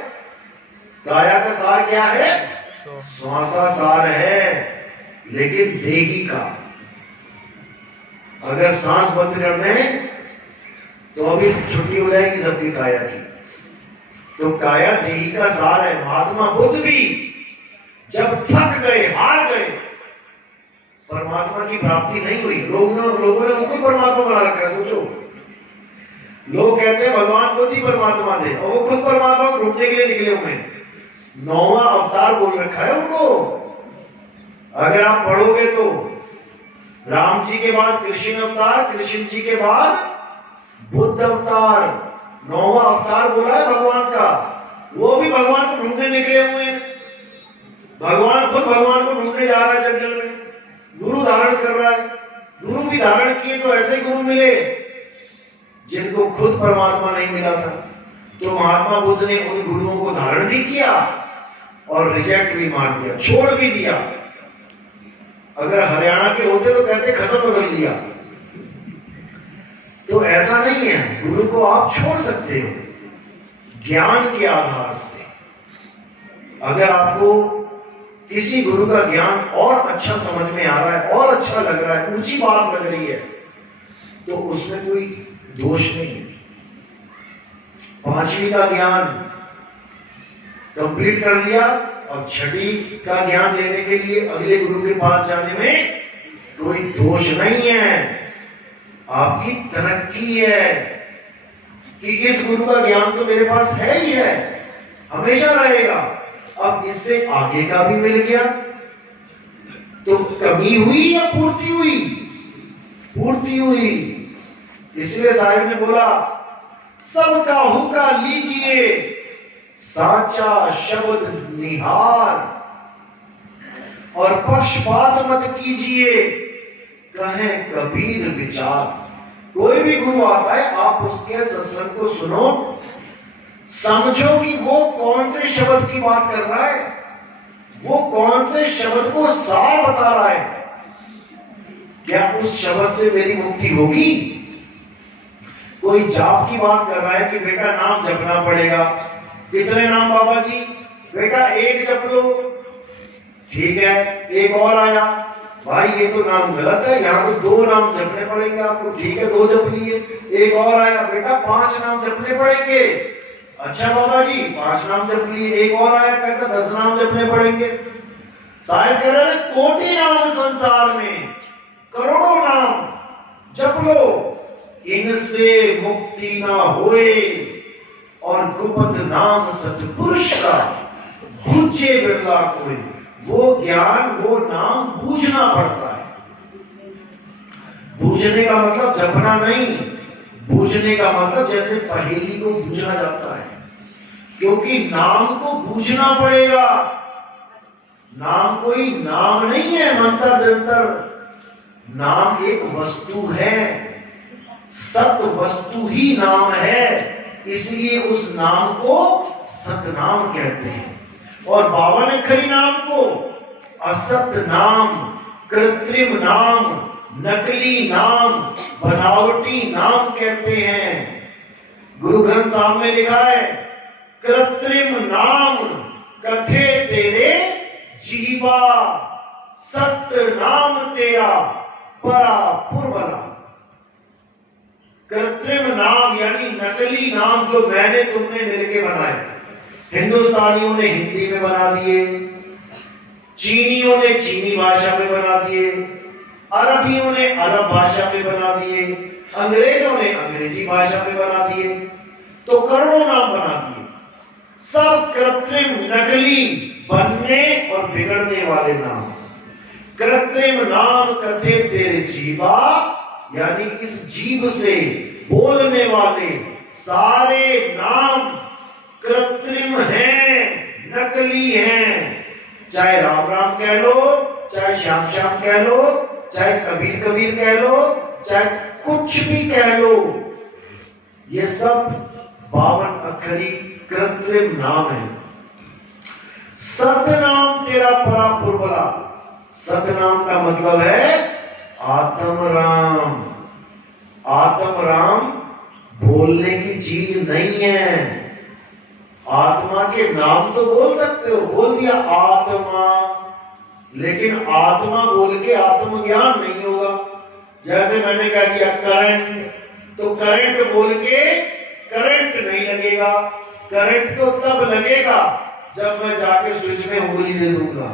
काया का सार क्या है? श्वासा सार है, लेकिन देही का अगर सांस बंद कर दें तो अभी छुट्टी हो जाएगी सबकी काया की। तो काया देही का सार है। महात्मा बुद्ध भी जब थक गए, हार गए, परमात्मा की प्राप्ति नहीं हुई, लोगों ने उनको परमात्मा बना रखा है। सोचो, लोग कहते हैं भगवान को ही परमात्मा दे, और वो खुद परमात्मा को ढूंढने के लिए निकले हुए हैं। 9वां अवतार बोल रखा है उनको। अगर आप पढ़ोगे तो राम जी के बाद कृष्ण अवतार, कृष्ण जी के बाद बुद्ध अवतार, 9वां अवतार बोला है भगवान का। वो भी भगवान को ढूंढने निकले हुए हैं। भगवान खुद भगवान को ढूंढने जा रहा है जंगल में, गुरु धारण कर रहा है। गुरु भी धारण किए तो ऐसे गुरु मिले जिनको खुद परमात्मा नहीं मिला था। तो महात्मा बुद्ध ने उन गुरुओं को धारण भी किया और रिजेक्ट भी मार दिया, छोड़ भी दिया। अगर हरियाणा के होते तो कहते खसम बदल दिया। तो ऐसा नहीं है, गुरु को आप छोड़ सकते हो ज्ञान के आधार से। अगर आपको किसी गुरु का ज्ञान और अच्छा समझ में आ रहा है, और अच्छा लग रहा है, ऊंची बात लग रही है, तो उसमें कोई दोष नहीं है। 5वीं का ज्ञान कंप्लीट कर लिया, अब 6वीं का ज्ञान लेने के लिए अगले गुरु के पास जाने में कोई दोष नहीं है। आपकी तरक्की है कि इस गुरु का ज्ञान तो मेरे पास है ही है, हमेशा रहेगा। अब इससे आगे का भी मिल गया तो कमी हुई या पूर्ति हुई? पूर्ति हुई। इसलिए साहिब ने बोला, सबका हुक्का लीजिए साचा शब्द निहार, और पक्षपात मत कीजिए कहे कबीर विचार। कोई भी गुरु आता है, आप उसके सत्संग को सुनो, समझो कि वो कौन से शब्द की बात कर रहा है, वो कौन से शब्द को सार बता रहा है। क्या उस शब्द से मेरी मुक्ति होगी? कोई जाप की बात कर रहा है कि बेटा नाम जपना पड़ेगा। कितने नाम बाबा जी? बेटा एक जप लो। ठीक है, एक और आया, भाई ये तो नाम गलत है, यहाँ तो 2 नाम जपने पड़ेंगे आपको। ठीक है, 2 जप लिए। एक और आया, बेटा 5 नाम जपने पड़ेंगे। अच्छा बाबा जी 5 नाम जप लिए। एक और आया, कहता 10 नाम जपने पड़ेंगे। साहब कह रहे हैं कोटि नाम संसार में, करोड़ों नाम जप लो, इनसे मुक्ति ना होए, और गुप्त नाम सतपुरुष का बूझे बिरला कोई। वो ज्ञान, वो नाम बूझना पड़ता है। बूझने का मतलब जपना नहीं, बूझने का मतलब जैसे पहेली को बूझा जाता है, क्योंकि नाम को बूझना पड़ेगा। नाम कोई नाम नहीं है मंत्र जंतर, नाम एक वस्तु है, सत वस्तु ही नाम है, इसलिए उस नाम को सतनाम कहते हैं। और 52 अक्षरी नाम को असत नाम, कृत्रिम नाम, नकली नाम, बनावटी नाम कहते हैं। गुरु ग्रंथ साहब में लिखा है, कृत्रिम नाम कथे तेरे जीवा, सत्य नाम तेरा परा पुरबला। कृत्रिम नाम यानी नकली नाम जो मैंने तुमने मिलके बनाए। हिंदुस्तानियों ने हिंदी में बना दिए, चीनियों ने चीनी भाषा में बना दिए, अरबियों ने अरब भाषा में बना दिए, अंग्रेजों ने अंग्रेजी भाषा में बना दिए, तो करोड़ों नाम बना दिए। सब कृत्रिम, नकली, बनने और बिगड़ने वाले नाम। कृत्रिम नाम कथे तेरे जीवा, यानी इस जीव से बोलने वाले सारे नाम कृत्रिम हैं, नकली हैं। चाहे राम राम कह लो, चाहे श्याम श्याम कह लो, चाहे कबीर कबीर कह लो, चाहे कुछ भी कह लो, ये सब 52 अक्षरी कृत्रिम नाम है। सतनाम तेरा परा पुरबला। सतनाम का मतलब है आत्म राम। आत्म राम बोलने की चीज नहीं है। आत्मा के नाम तो बोल सकते हो, बोल दिया आत्मा, लेकिन आत्मा बोल के आत्मज्ञान नहीं होगा। जैसे मैंने कह दिया करंट, तो करंट बोल के करंट नहीं लगेगा। करंट तो तब लगेगा जब मैं जाके स्विच में उंगली दे दूंगा,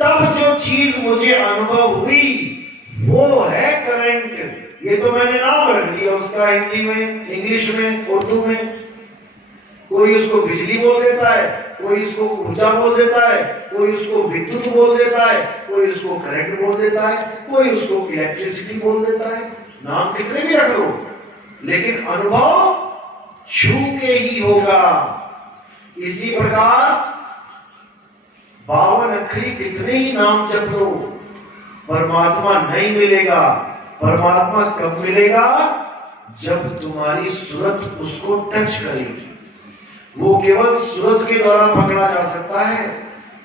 तब जो चीज मुझे अनुभव हुई वो है करंट। ये तो मैंने नाम रख दिया उसका, हिंदी में, इंग्लिश में, उर्दू में। कोई उसको बिजली बोल देता है, कोई इसको ऊर्जा बोल देता है, कोई उसको विद्युत बोल देता है, कोई उसको करंट बोल देता है, कोई उसको इलेक्ट्रिसिटी बोल देता है। नाम कितने भी रख लो, लेकिन अनुभव छू के ही होगा। इसी प्रकार 52 अक्षरी कितने ही नाम जप लो, परमात्मा नहीं मिलेगा। परमात्मा कब मिलेगा? जब तुम्हारी सूरत उसको टच करेगी। वो केवल सूरत के द्वारा पकड़ा जा सकता है,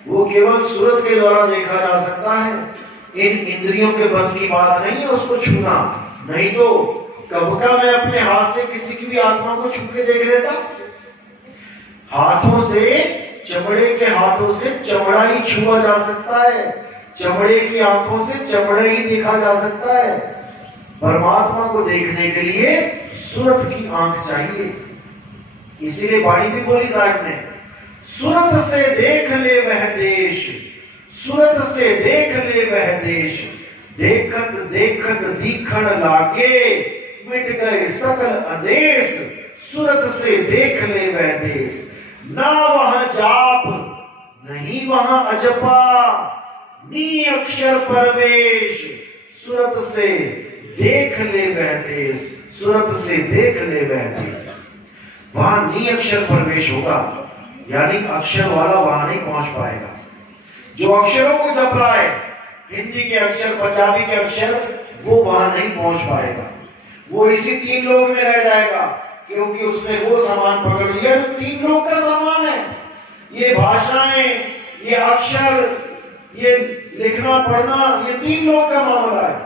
वो केवल सूरत के द्वारा देखा जा सकता है। इन इंद्रियों के बस की बात नहीं है उसको छूना। नहीं तो कब का मैं अपने हाथ से किसी की भी आत्मा को छू के देख लेता। हाथों से, चमड़े के हाथों से चमड़ा ही छुआ जा सकता है, चमड़े की आंखों से चमड़ा ही देखा जा सकता है। परमात्मा को देखने के लिए सूरत की आंख चाहिए। इसीलिए वाणी भी बोली साहब ने, सूरत से देख ले वह देश, सूरत से देख ले वह देश, देखत देखत दीखण लागे, मिट गए सकल आदेश, सूरत से देख ले वह देश। ना वहां जाप, नहीं वहां अजपा, नी अक्षर परवेश, सूरत से देख ले वह देश, सूरत से देख ले वह देश। वहां नी अक्षर प्रवेश होगा, यानी अक्षर वाला वहां नहीं पहुंच पाएगा। जो अक्षरों को जप रहा है, हिंदी के अक्षर, पंजाबी के अक्षर, वो वहां नहीं पहुंच पाएगा। वो इसी 3 लोग में रह जाएगा, क्योंकि उसने वो सामान पकड़ लिया जो 3 लोग का सामान है। ये भाषाएं, ये अक्षर, ये लिखना पढ़ना, ये 3 लोग का मामला है।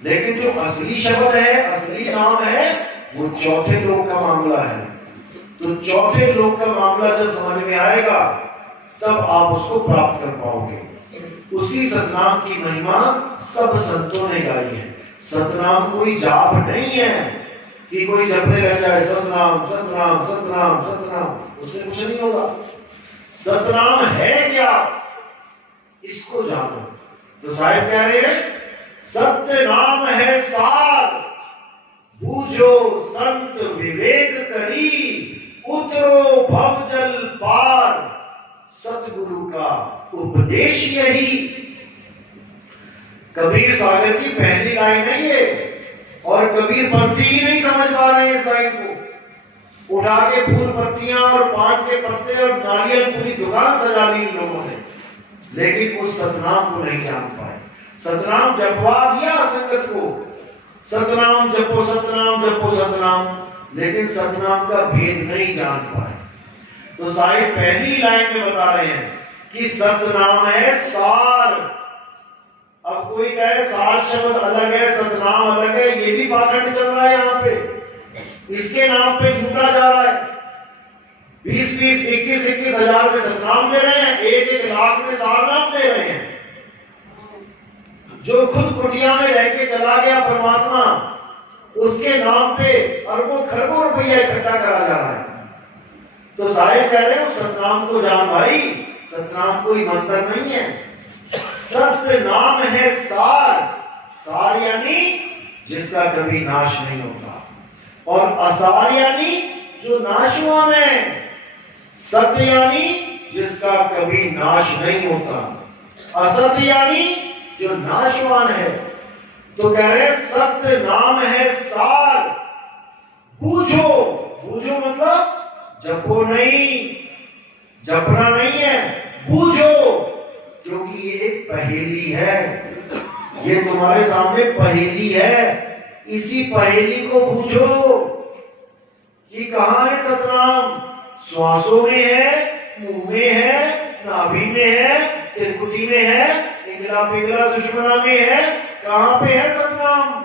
लेकिन जो असली शब्द है, असली नाम है, वो चौथे लोक का मामला है। तो चौथे लोक का मामला जब समझ में आएगा तब आप उसको प्राप्त कर पाओगे। उसी सतनाम की महिमा सब संतों ने गाई है। सतनाम कोई जाप नहीं है कि कोई जपने लग जाए सतनाम सतनाम सतनाम सतनाम, उससे कुछ नहीं होगा। सतनाम है क्या, इसको जानो। तो साहिब कह रहे हैं सत्य नाम है सार, बूझो संत विवेक करी, उतरो भव जल पार, सतगुरु का उपदेश यही। कबीर सागर की पहली लाइन है ये, और कबीर पंथी ही नहीं समझ पा रहे हैं इस लाइन को। उठा के फूल पत्तियां और पान के पत्ते और नारियल पूरी दुकान सजा ली इन लोगों ने, लेकिन उस सतनाम को नहीं जान पाए। सतनाम जपवा दिया संगत को, सतनाम जपो सतनाम जपो सतनाम, लेकिन सतनाम का भेद नहीं जान पाए। तो साहिब पहली लाइन में बता रहे हैं कि सतनाम है सार। अब कोई कहे सार शब्द अलग है सतनाम अलग है, ये भी पाखंड चल रहा है यहाँ पे। इसके नाम पे लूटा जा रहा है। 20-20, 21-21 हजार में सतनाम दे रहे हैं, 1-1 लाख में सार नाम दे रहे हैं। जो खुद कुटिया में रह के चला गया परमात्मा, उसके नाम पे अरबों खरबों रुपया इकट्ठा करा जा रहा है। तो साहिब कह रहे हो सतनाम को जान भाई, सतनाम कोई मंत्र नहीं है। सत्य नाम है सार, सार यानी जिसका कभी नाश नहीं होता, और असार यानी जो नाशवान है, सत्य यानी जिसका कभी नाश नहीं होता, असत्य यानी जो नाशवान है। तो कह रहे सत्य नाम है सार, बूझो, बूझो मतलब जपो नहीं, जपना नहीं है, बूझो, क्योंकि ये एक पहेली है। ये तुम्हारे सामने पहेली है, इसी पहेली को बूझो कि कहां है सतनाम। श्वासों में है, मुंह में है, नाभि में है, त्रिकुटी में है, पिघला पिघला सुषुम्ना में है, कहां पे है सतनाम।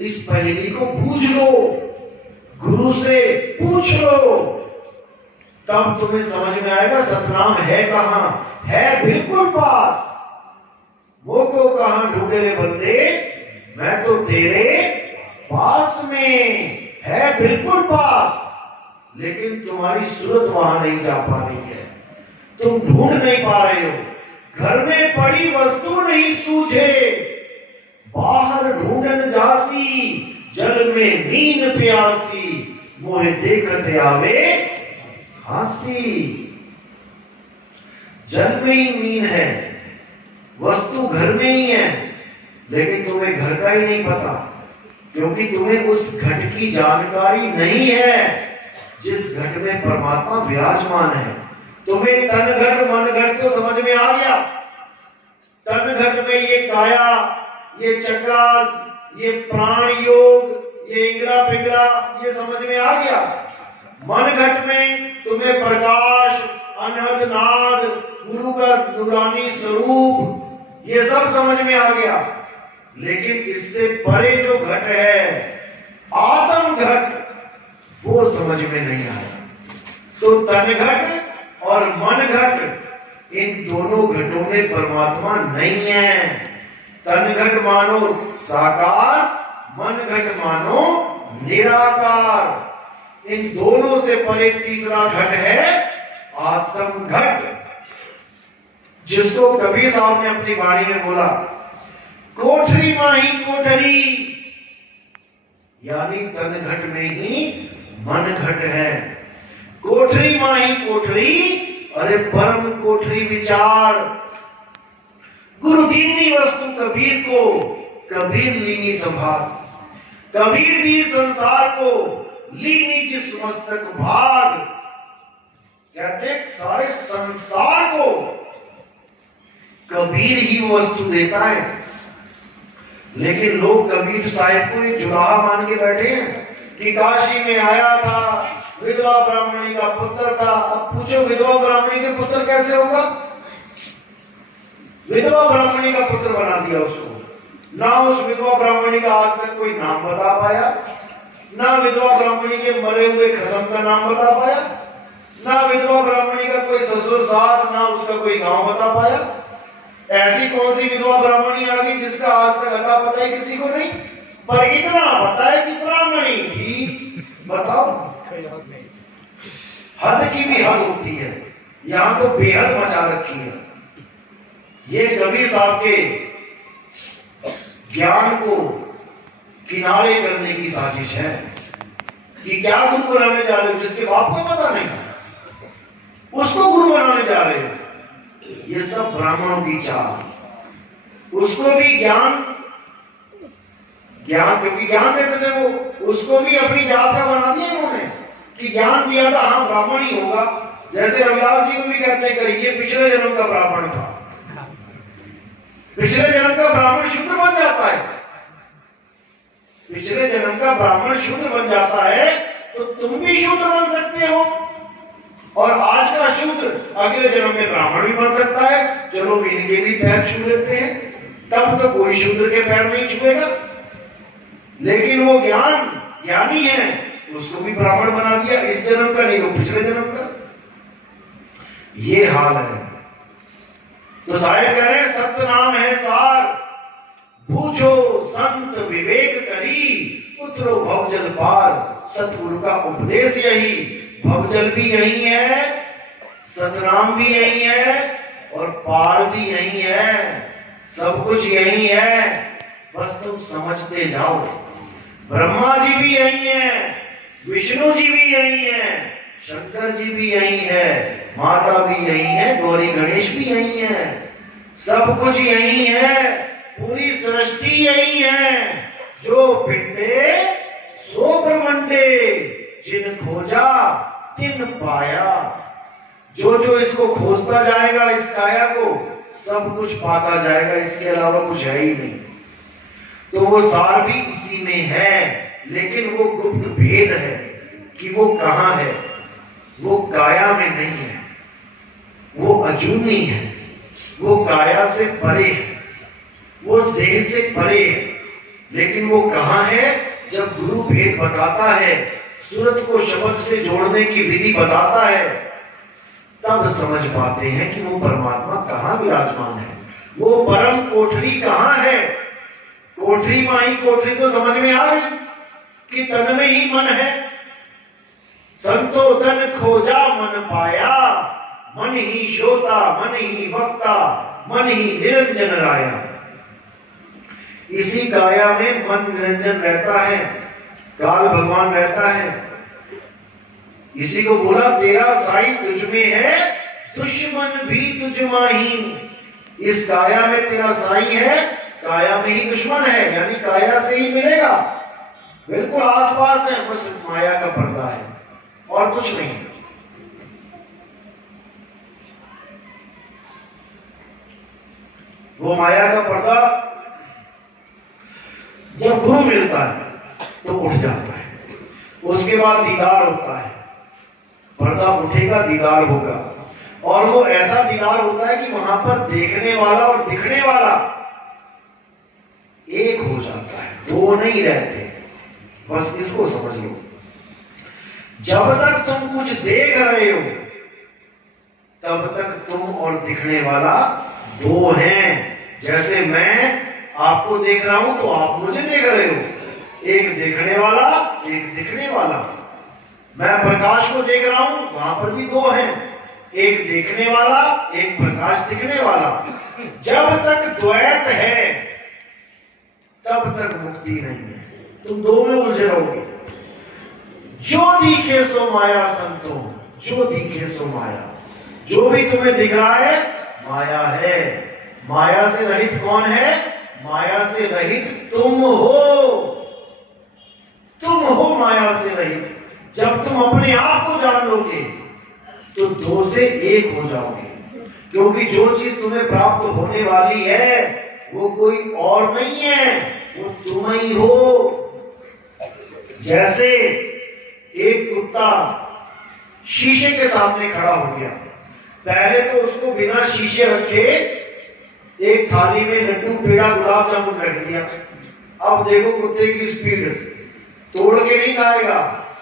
इस पहेली को बूझ लो, गुरु से पूछ लो, तब तुम्हें समझ में आएगा सतनाम है कहां। है बिल्कुल पास। वो को कहां ढूंढे रे बंदे, मैं तो तेरे पास में, है बिल्कुल पास, लेकिन तुम्हारी सूरत वहां नहीं जा पा रही है, तुम ढूंढ नहीं पा रहे हो। घर में पड़ी वस्तु नहीं सूझे, बाहर ढूंढन जासी, जल में मीन प्यासी, मोहे देखते आवे हासी। जल में ही मीन है, वस्तु घर में ही है, लेकिन तुम्हें घर का ही नहीं पता, क्योंकि तुम्हें उस घट की जानकारी नहीं है जिस घट में परमात्मा विराजमान है। तुम्हें तन घट मन घट तो समझ में आ गया। तन घट में ये काया, ये चक्रास, ये प्राण योग, ये इंगला पिंगला, ये समझ में आ गया। मन घट में तुम्हें प्रकाश, अनहद नाद, गुरु का नूरानी स्वरूप, ये सब समझ में आ गया। लेकिन इससे परे जो घट है, आत्म घट, वो समझ में नहीं आया। तो तन घट और मन घट, इन दोनों घटों में परमात्मा नहीं है। तन घट मानो साकार, मन घट मानो निराकार। इन दोनों से परे तीसरा घट है आत्म घट, जिसको कबीर साहब ने अपनी वाणी में बोला, कोठरी माही कोठरी, यानी तन घट में ही मन घट है। कोठरी माही कोठरी, अरे परम कोठरी विचार। गुरु दीनी वस्तु कबीर को, कबीर लीनी संभाल। कबीर दी संसार को, लीनी जिस मस्तक भाग। कहते सारे संसार को कबीर ही वस्तु देता है, लेकिन लोग कबीर साहिब को एक जुलाहा मान के बैठे हैं कि काशी में आया था, विधवा ब्राह्मणी का पुत्र था। अब पूछो विधवा ब्राह्मणी के पुत्र कैसे होगा? विधवा ब्राह्मणी का पुत्र बना दिया उसको। ना उस विधवा ब्राह्मणी का आज तक कोई नाम बता पाया, ना विधवा ब्राह्मणी के मरे हुए खसम का नाम बता पाया, ना विधवा ब्राह्मणी का कोई ससुर सास, ना उसका कोई गांव बता पाया। ऐसी कौन सी विधवा ब्राह्मणी आ गई जिसका आज तक अता पता ही किसी को नहीं, पर इतना पता है कि ब्राह्मणी थी। बताओ, हद की भी हद होती है, यहां तो बेहद मचा रखी है। ये कबीर साहब के ज्ञान को किनारे करने की साजिश है कि क्या गुरु बनाने जा रहे हो, जिसके बाप को पता नहीं उसको गुरु बनाने जा रहे हो। ये सब ब्राह्मणों की चाल। उसको भी ज्ञान क्योंकि ज्ञान देते थे वो, उसको भी अपनी जात का बना दिया उन्होंने कि ज्ञान दिया था, हाँ ब्राह्मण ही होगा। जैसे रविदास जी को भी कहते हैं कि ये पिछले जन्म का ब्राह्मण था, पिछले जन्म का ब्राह्मण शूद्र बन जाता है, पिछले जन्म का ब्राह्मण शूद्र बन जाता है, तो तुम भी शूद्र बन सकते हो। और आज का शूद्र अगले जन्म में ब्राह्मण भी बन सकता है। चलो इनके भी पैर छू लेते हैं, तब तो कोई शूद्र के पैर नहीं छुएगा। लेकिन वो ज्ञानी है, उसको भी ब्राह्मण बना दिया, इस जन्म का नहीं तो पिछले जन्म का। ये हाल है। तो साहिब कह रहे सत्य नाम है सार, पूछो संत विवेक करी, उतरो भवजल पार। सतगुरु का उपदेश यही, भवजल भी यही है, सतनाम भी यही है, और पार भी यही है, सब कुछ यही है, बस तुम समझते जाओ। ब्रह्मा जी भी यही है, विष्णु जी भी यही है, शंकर जी भी यही है, माता भी यही है, गौरी गणेश भी यही है, सब कुछ यही है, पूरी सृष्टि यही है। जो पिंडे सो ब्रह्मंडे, जिन खोजा तिन पाया। जो इसको खोजता जाएगा, इस काया को, सब कुछ पाता जाएगा, इसके अलावा कुछ है ही नहीं। तो वो सार भी इसी में है, लेकिन वो गुप्त भेद है कि वो कहां है। वो काया में नहीं है, वो अजूनी है, वो काया से परे है, वो देह से परे है। लेकिन वो कहां है? जब गुरु भेद बताता है, सूरत को शब्द से जोड़ने की विधि बताता है, तब समझ पाते हैं कि वो परमात्मा कहां विराजमान है, वो परम कोठरी कहां है। कोठरी माही कोठरी तो समझ में आ गई कि तन में ही मन है। संतो तन खोजा मन पाया, मन ही श्रोता मन ही वक्ता, मन ही निरंजन राया। इसी काया में मन निरंजन रहता है, काल भगवान रहता है। इसी को बोला तेरा साईं तुझ में है, दुश्मन भी तुझ माही। इस काया में तेरा साईं है, काया में ही दुश्मन है, यानी काया से ही मिलेगा, बिल्कुल आसपास है, बस माया का पर्दा है और कुछ नहीं है। वो माया का पर्दा जब गुरु मिलता है तो उठ जाता है, उसके बाद दीदार होता है, पर्दा उठेगा दीदार होगा। और वो ऐसा दीदार होता है कि वहां पर देखने वाला और दिखने वाला एक हो जाता है, दो नहीं रहते। बस इसको समझ लो। जब तक तुम कुछ देख रहे हो, तब तक तुम और दिखने वाला दो हैं। जैसे मैं आपको देख रहा हूं तो आप मुझे देख रहे हो, एक देखने वाला एक दिखने वाला। मैं प्रकाश को देख रहा हूं, वहां पर भी दो हैं, एक देखने वाला एक प्रकाश दिखने वाला। जब तक द्वैत है तब तक मुक्ति नहीं है, तुम दो में उलझे रहोगे। जो दिखे सो माया संतो, जो दिखे सो माया। जो भी तुम्हें दिख रहा है माया है। माया से रहित कौन है? माया से रहित तुम हो। तुम हो माया से रहित। जब तुम अपने आप को जान लोगे तो दो से एक हो जाओगे, क्योंकि जो चीज तुम्हें प्राप्त होने वाली है वो कोई और नहीं है, वो तुम ही हो। जैसे एक कुत्ता शीशे के सामने खड़ा हो गया, पहले तो उसको बिना शीशे रखे एक थाली में लड्डू पेड़ा गुलाब जामुन रख दिया। अब देखो कुत्ते की स्पीड, तोड़ के नहीं खाएगा।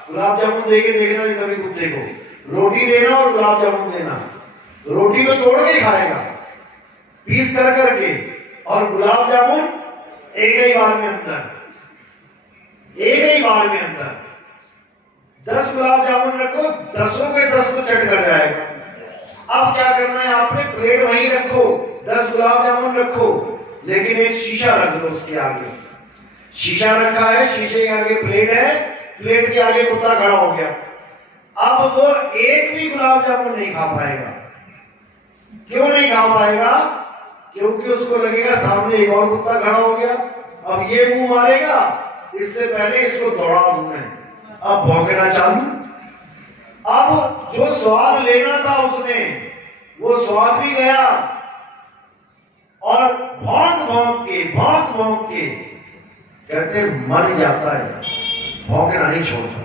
गुलाब जामुन दे के देखना कभी कुत्ते को, रोटी देना और गुलाब जामुन देना, रोटी तो तोड़ के खाएगा पीस कर करके, और गुलाब जामुन एक ही बार में अंदर, एक ही बार में अंदर। 10 गुलाब जामुन रखो, 10 के 10 को चट कर जाएगा। अब क्या करना है आपने, प्लेट वहीं रखो, 10 गुलाब जामुन रखो, लेकिन एक शीशा रख दो उसके आगे। शीशा रखा है, शीशे के आगे प्लेट है, प्लेट के आगे कुत्ता खड़ा हो गया। अब वो एक भी गुलाब जामुन नहीं खा पाएगा। क्यों नहीं खा पाएगा? क्योंकि उसको लगेगा सामने एक और कुत्ता खड़ा हो गया, अब ये मुंह मारेगा, इससे पहले इसको दौड़ा दूं मैं, अब भौंकना चालू। अब जो स्वाद लेना था उसने, वो स्वाद भी गया, और भौंक भौंक के कहते मर जाता है, भौंकना नहीं छोड़ता।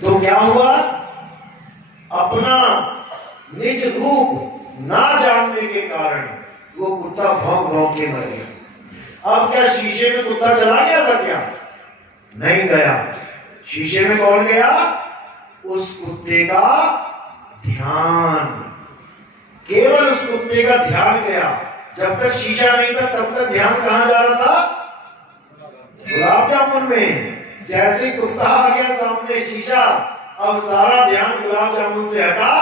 तो क्या हुआ, अपना निज रूप ना जानने के कारण वो कुत्ता भौंक भौंक के मर गया। अब क्या शीशे में कुत्ता चला गया था क्या? नहीं गया। शीशे में कौन गया? उस कुत्ते का ध्यान, केवल उस कुत्ते का ध्यान गया। जब तक शीशा नहीं था तब तक ध्यान कहां जा रहा था? गुलाब जामुन में। जैसे कुत्ता आ गया सामने शीशा, अब सारा ध्यान गुलाब जामुन से हटा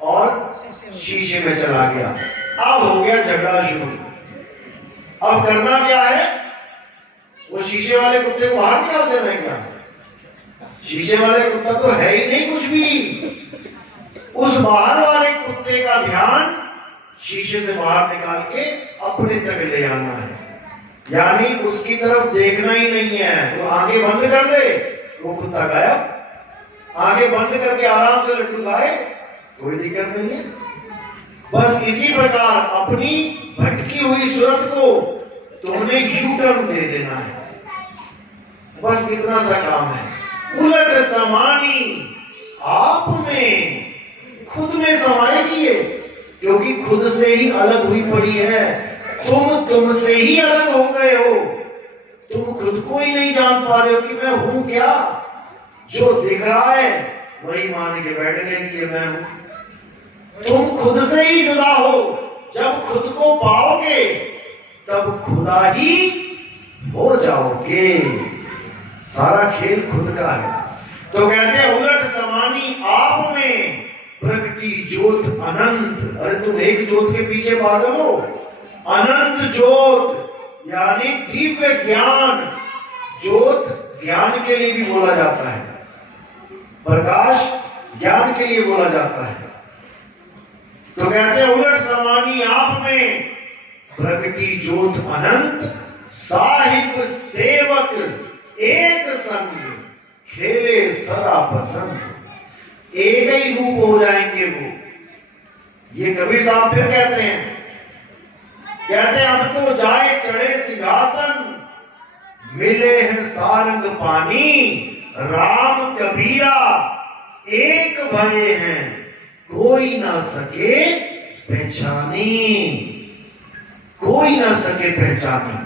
और शीशे में चला गया। अब हो गया झगड़ा शुरू। अब करना क्या है, वो शीशे वाले कुत्ते को बाहर निकाल देना है क्या? शीशे वाले कुत्ता तो है ही नहीं कुछ भी। उस बाहर वाले कुत्ते का ध्यान शीशे से बाहर निकाल के अपने तक ले आना है, यानी उसकी तरफ देखना ही नहीं है। तो आंखें बंद कर दे, वो कुत्ता गायब। आंखें बंद करके आराम से लड्डू खाए, कोई दिक्कत नहीं है। बस इसी प्रकार अपनी भटकी हुई सूरत को तुमने यू टर्न दे देना है, बस इतना सा काम है। उलट समानी आप में, खुद में समाएगी ये, क्योंकि खुद से ही अलग हुई पड़ी है। तुमसे ही अलग हो गए हो, तुम खुद को ही नहीं जान पा रहे हो कि मैं हूं क्या। जो दिख रहा है वही मान के बैठ गए कि ये मैं हूं। तुम खुद से ही जुदा हो, जब खुद को पाओगे तब खुदा ही हो जाओगे। सारा खेल खुद का है। तो कहते हैं उलट समानी आप में प्रगति ज्योत अनंत। अरे तुम एक ज्योत के पीछे पागल हो, अनंत ज्योत यानी दिव्य ज्ञान। ज्योत ज्ञान के लिए भी बोला जाता है, प्रकाश ज्ञान के लिए बोला जाता है। तो कहते हैं उलट समानी आप में प्रगति ज्योत अनंत, साहिब सेवक एक संग, खेले सदा पसंद। एक ही रूप हो जाएंगे वो। ये कबीर साहब फिर कहते हैं अब तो जाए चढ़े सिंहासन, मिले हैं सारंग पानी, राम कबीरा एक भये हैं, कोई ना सके पहचानी। कोई ना सके पहचानी,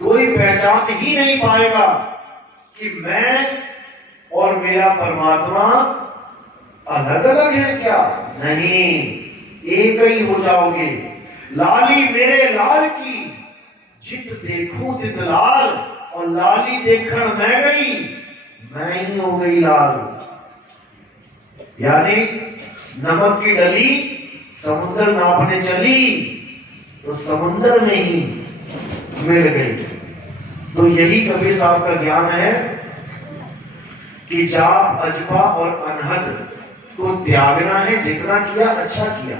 कोई पहचान ही नहीं पाएगा कि मैं और मेरा परमात्मा अलग अलग है क्या? नहीं, एक ही हो जाओगे। लाली मेरे लाल की, जित देखूं तित लाल, और लाली देखण मैं गई, मैं ही हो गई लाल। यानी नमक की डली समुद्र नापने चली तो समुद्र में ही मिल गई। तो यही कबीर साहब का ज्ञान है कि जाप, अजपा और अनहद को त्यागना है। जितना किया अच्छा किया,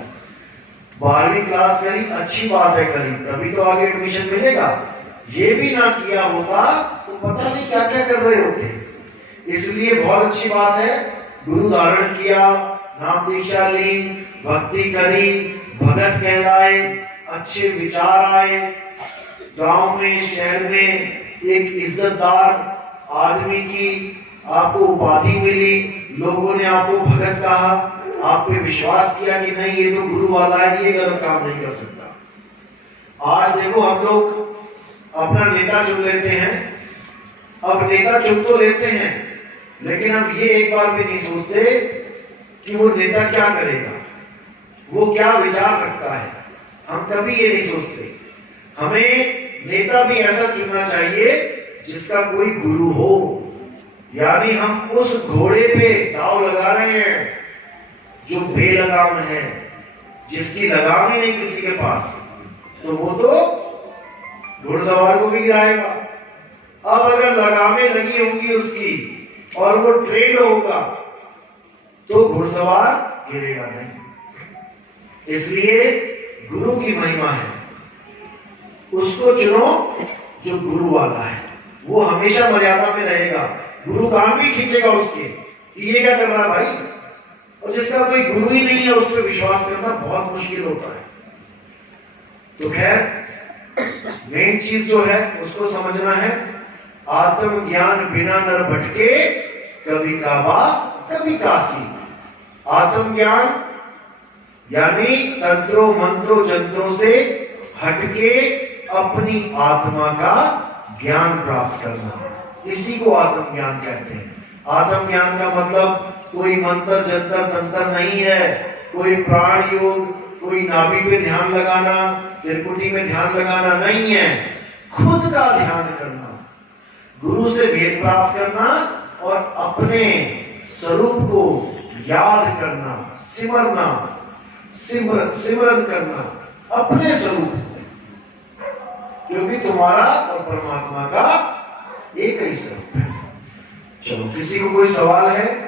12वीं क्लास करी अच्छी बात है, करी तभी तो आगे एडमिशन मिलेगा। ये भी ना किया होता तो पता नहीं क्या क्या कर रहे होते। इसलिए बहुत अच्छी बात है, गुरु धारण किया, नाम दीक्षा ली, भक्ति करी, भगत कहलाए, अच्छे विचार आए, गांव में शहर में एक इज्जतदार आदमी की आपको उपाधि मिली, लोगों ने आपको भगत कहा, आप पे विश्वास किया कि नहीं ये तो गुरु वाला है, ये गलत काम नहीं कर सकता। आज देखो हम लोग अपना नेता चुन लेते हैं, अब नेता चुन तो लेते हैं, लेकिन हम ये एक बार भी नहीं सोचते कि वो नेता क्या करेगा, वो क्या विचार रखता है। हम कभी ये नहीं सोचते। हमें नेता भी ऐसा चुनना चाहिए जिसका कोई गुरु हो। यानी हम उस घोड़े पे दांव लगा रहे हैं जो बेलगाम है, जिसकी लगाम ही नहीं किसी के पास, तो वो तो घुड़सवार को भी गिराएगा। अब अगर लगामें लगी होंगी उसकी और वो ट्रेंड होगा तो घुड़सवार गिरेगा नहीं। इसलिए गुरु की महिमा है, उसको चुनो जो गुरु वाला है, वो हमेशा मर्यादा में रहेगा। गुरु कान भी खींचेगा उसके कि ये क्या कर रहा है भाई। और जिसका कोई गुरु ही नहीं है उस पर विश्वास करना बहुत मुश्किल होता है। तो खैर मेन चीज जो है उसको समझना है, आत्मज्ञान बिना नर भटके, कभी काबा कभी काशी। आत्मज्ञान यानी तंत्रों मंत्रों जंत्रों से हटके अपनी आत्मा का ज्ञान प्राप्त करना, इसी को आत्मज्ञान कहते हैं। आत्मज्ञान का मतलब कोई मंत्र जंतर तंत्र नहीं है, कोई प्राण योग, कोई नाभि पे ध्यान लगाना, त्रिकुटी में ध्यान लगाना नहीं है। खुद का ध्यान करना, गुरु से भेद प्राप्त करना और अपने स्वरूप को याद करना, सिमरना, सिमरन करना अपने स्वरूप को, क्योंकि तुम्हारा और परमात्मा का एक ही स्वरूप है। चलो, किसी को कोई सवाल है?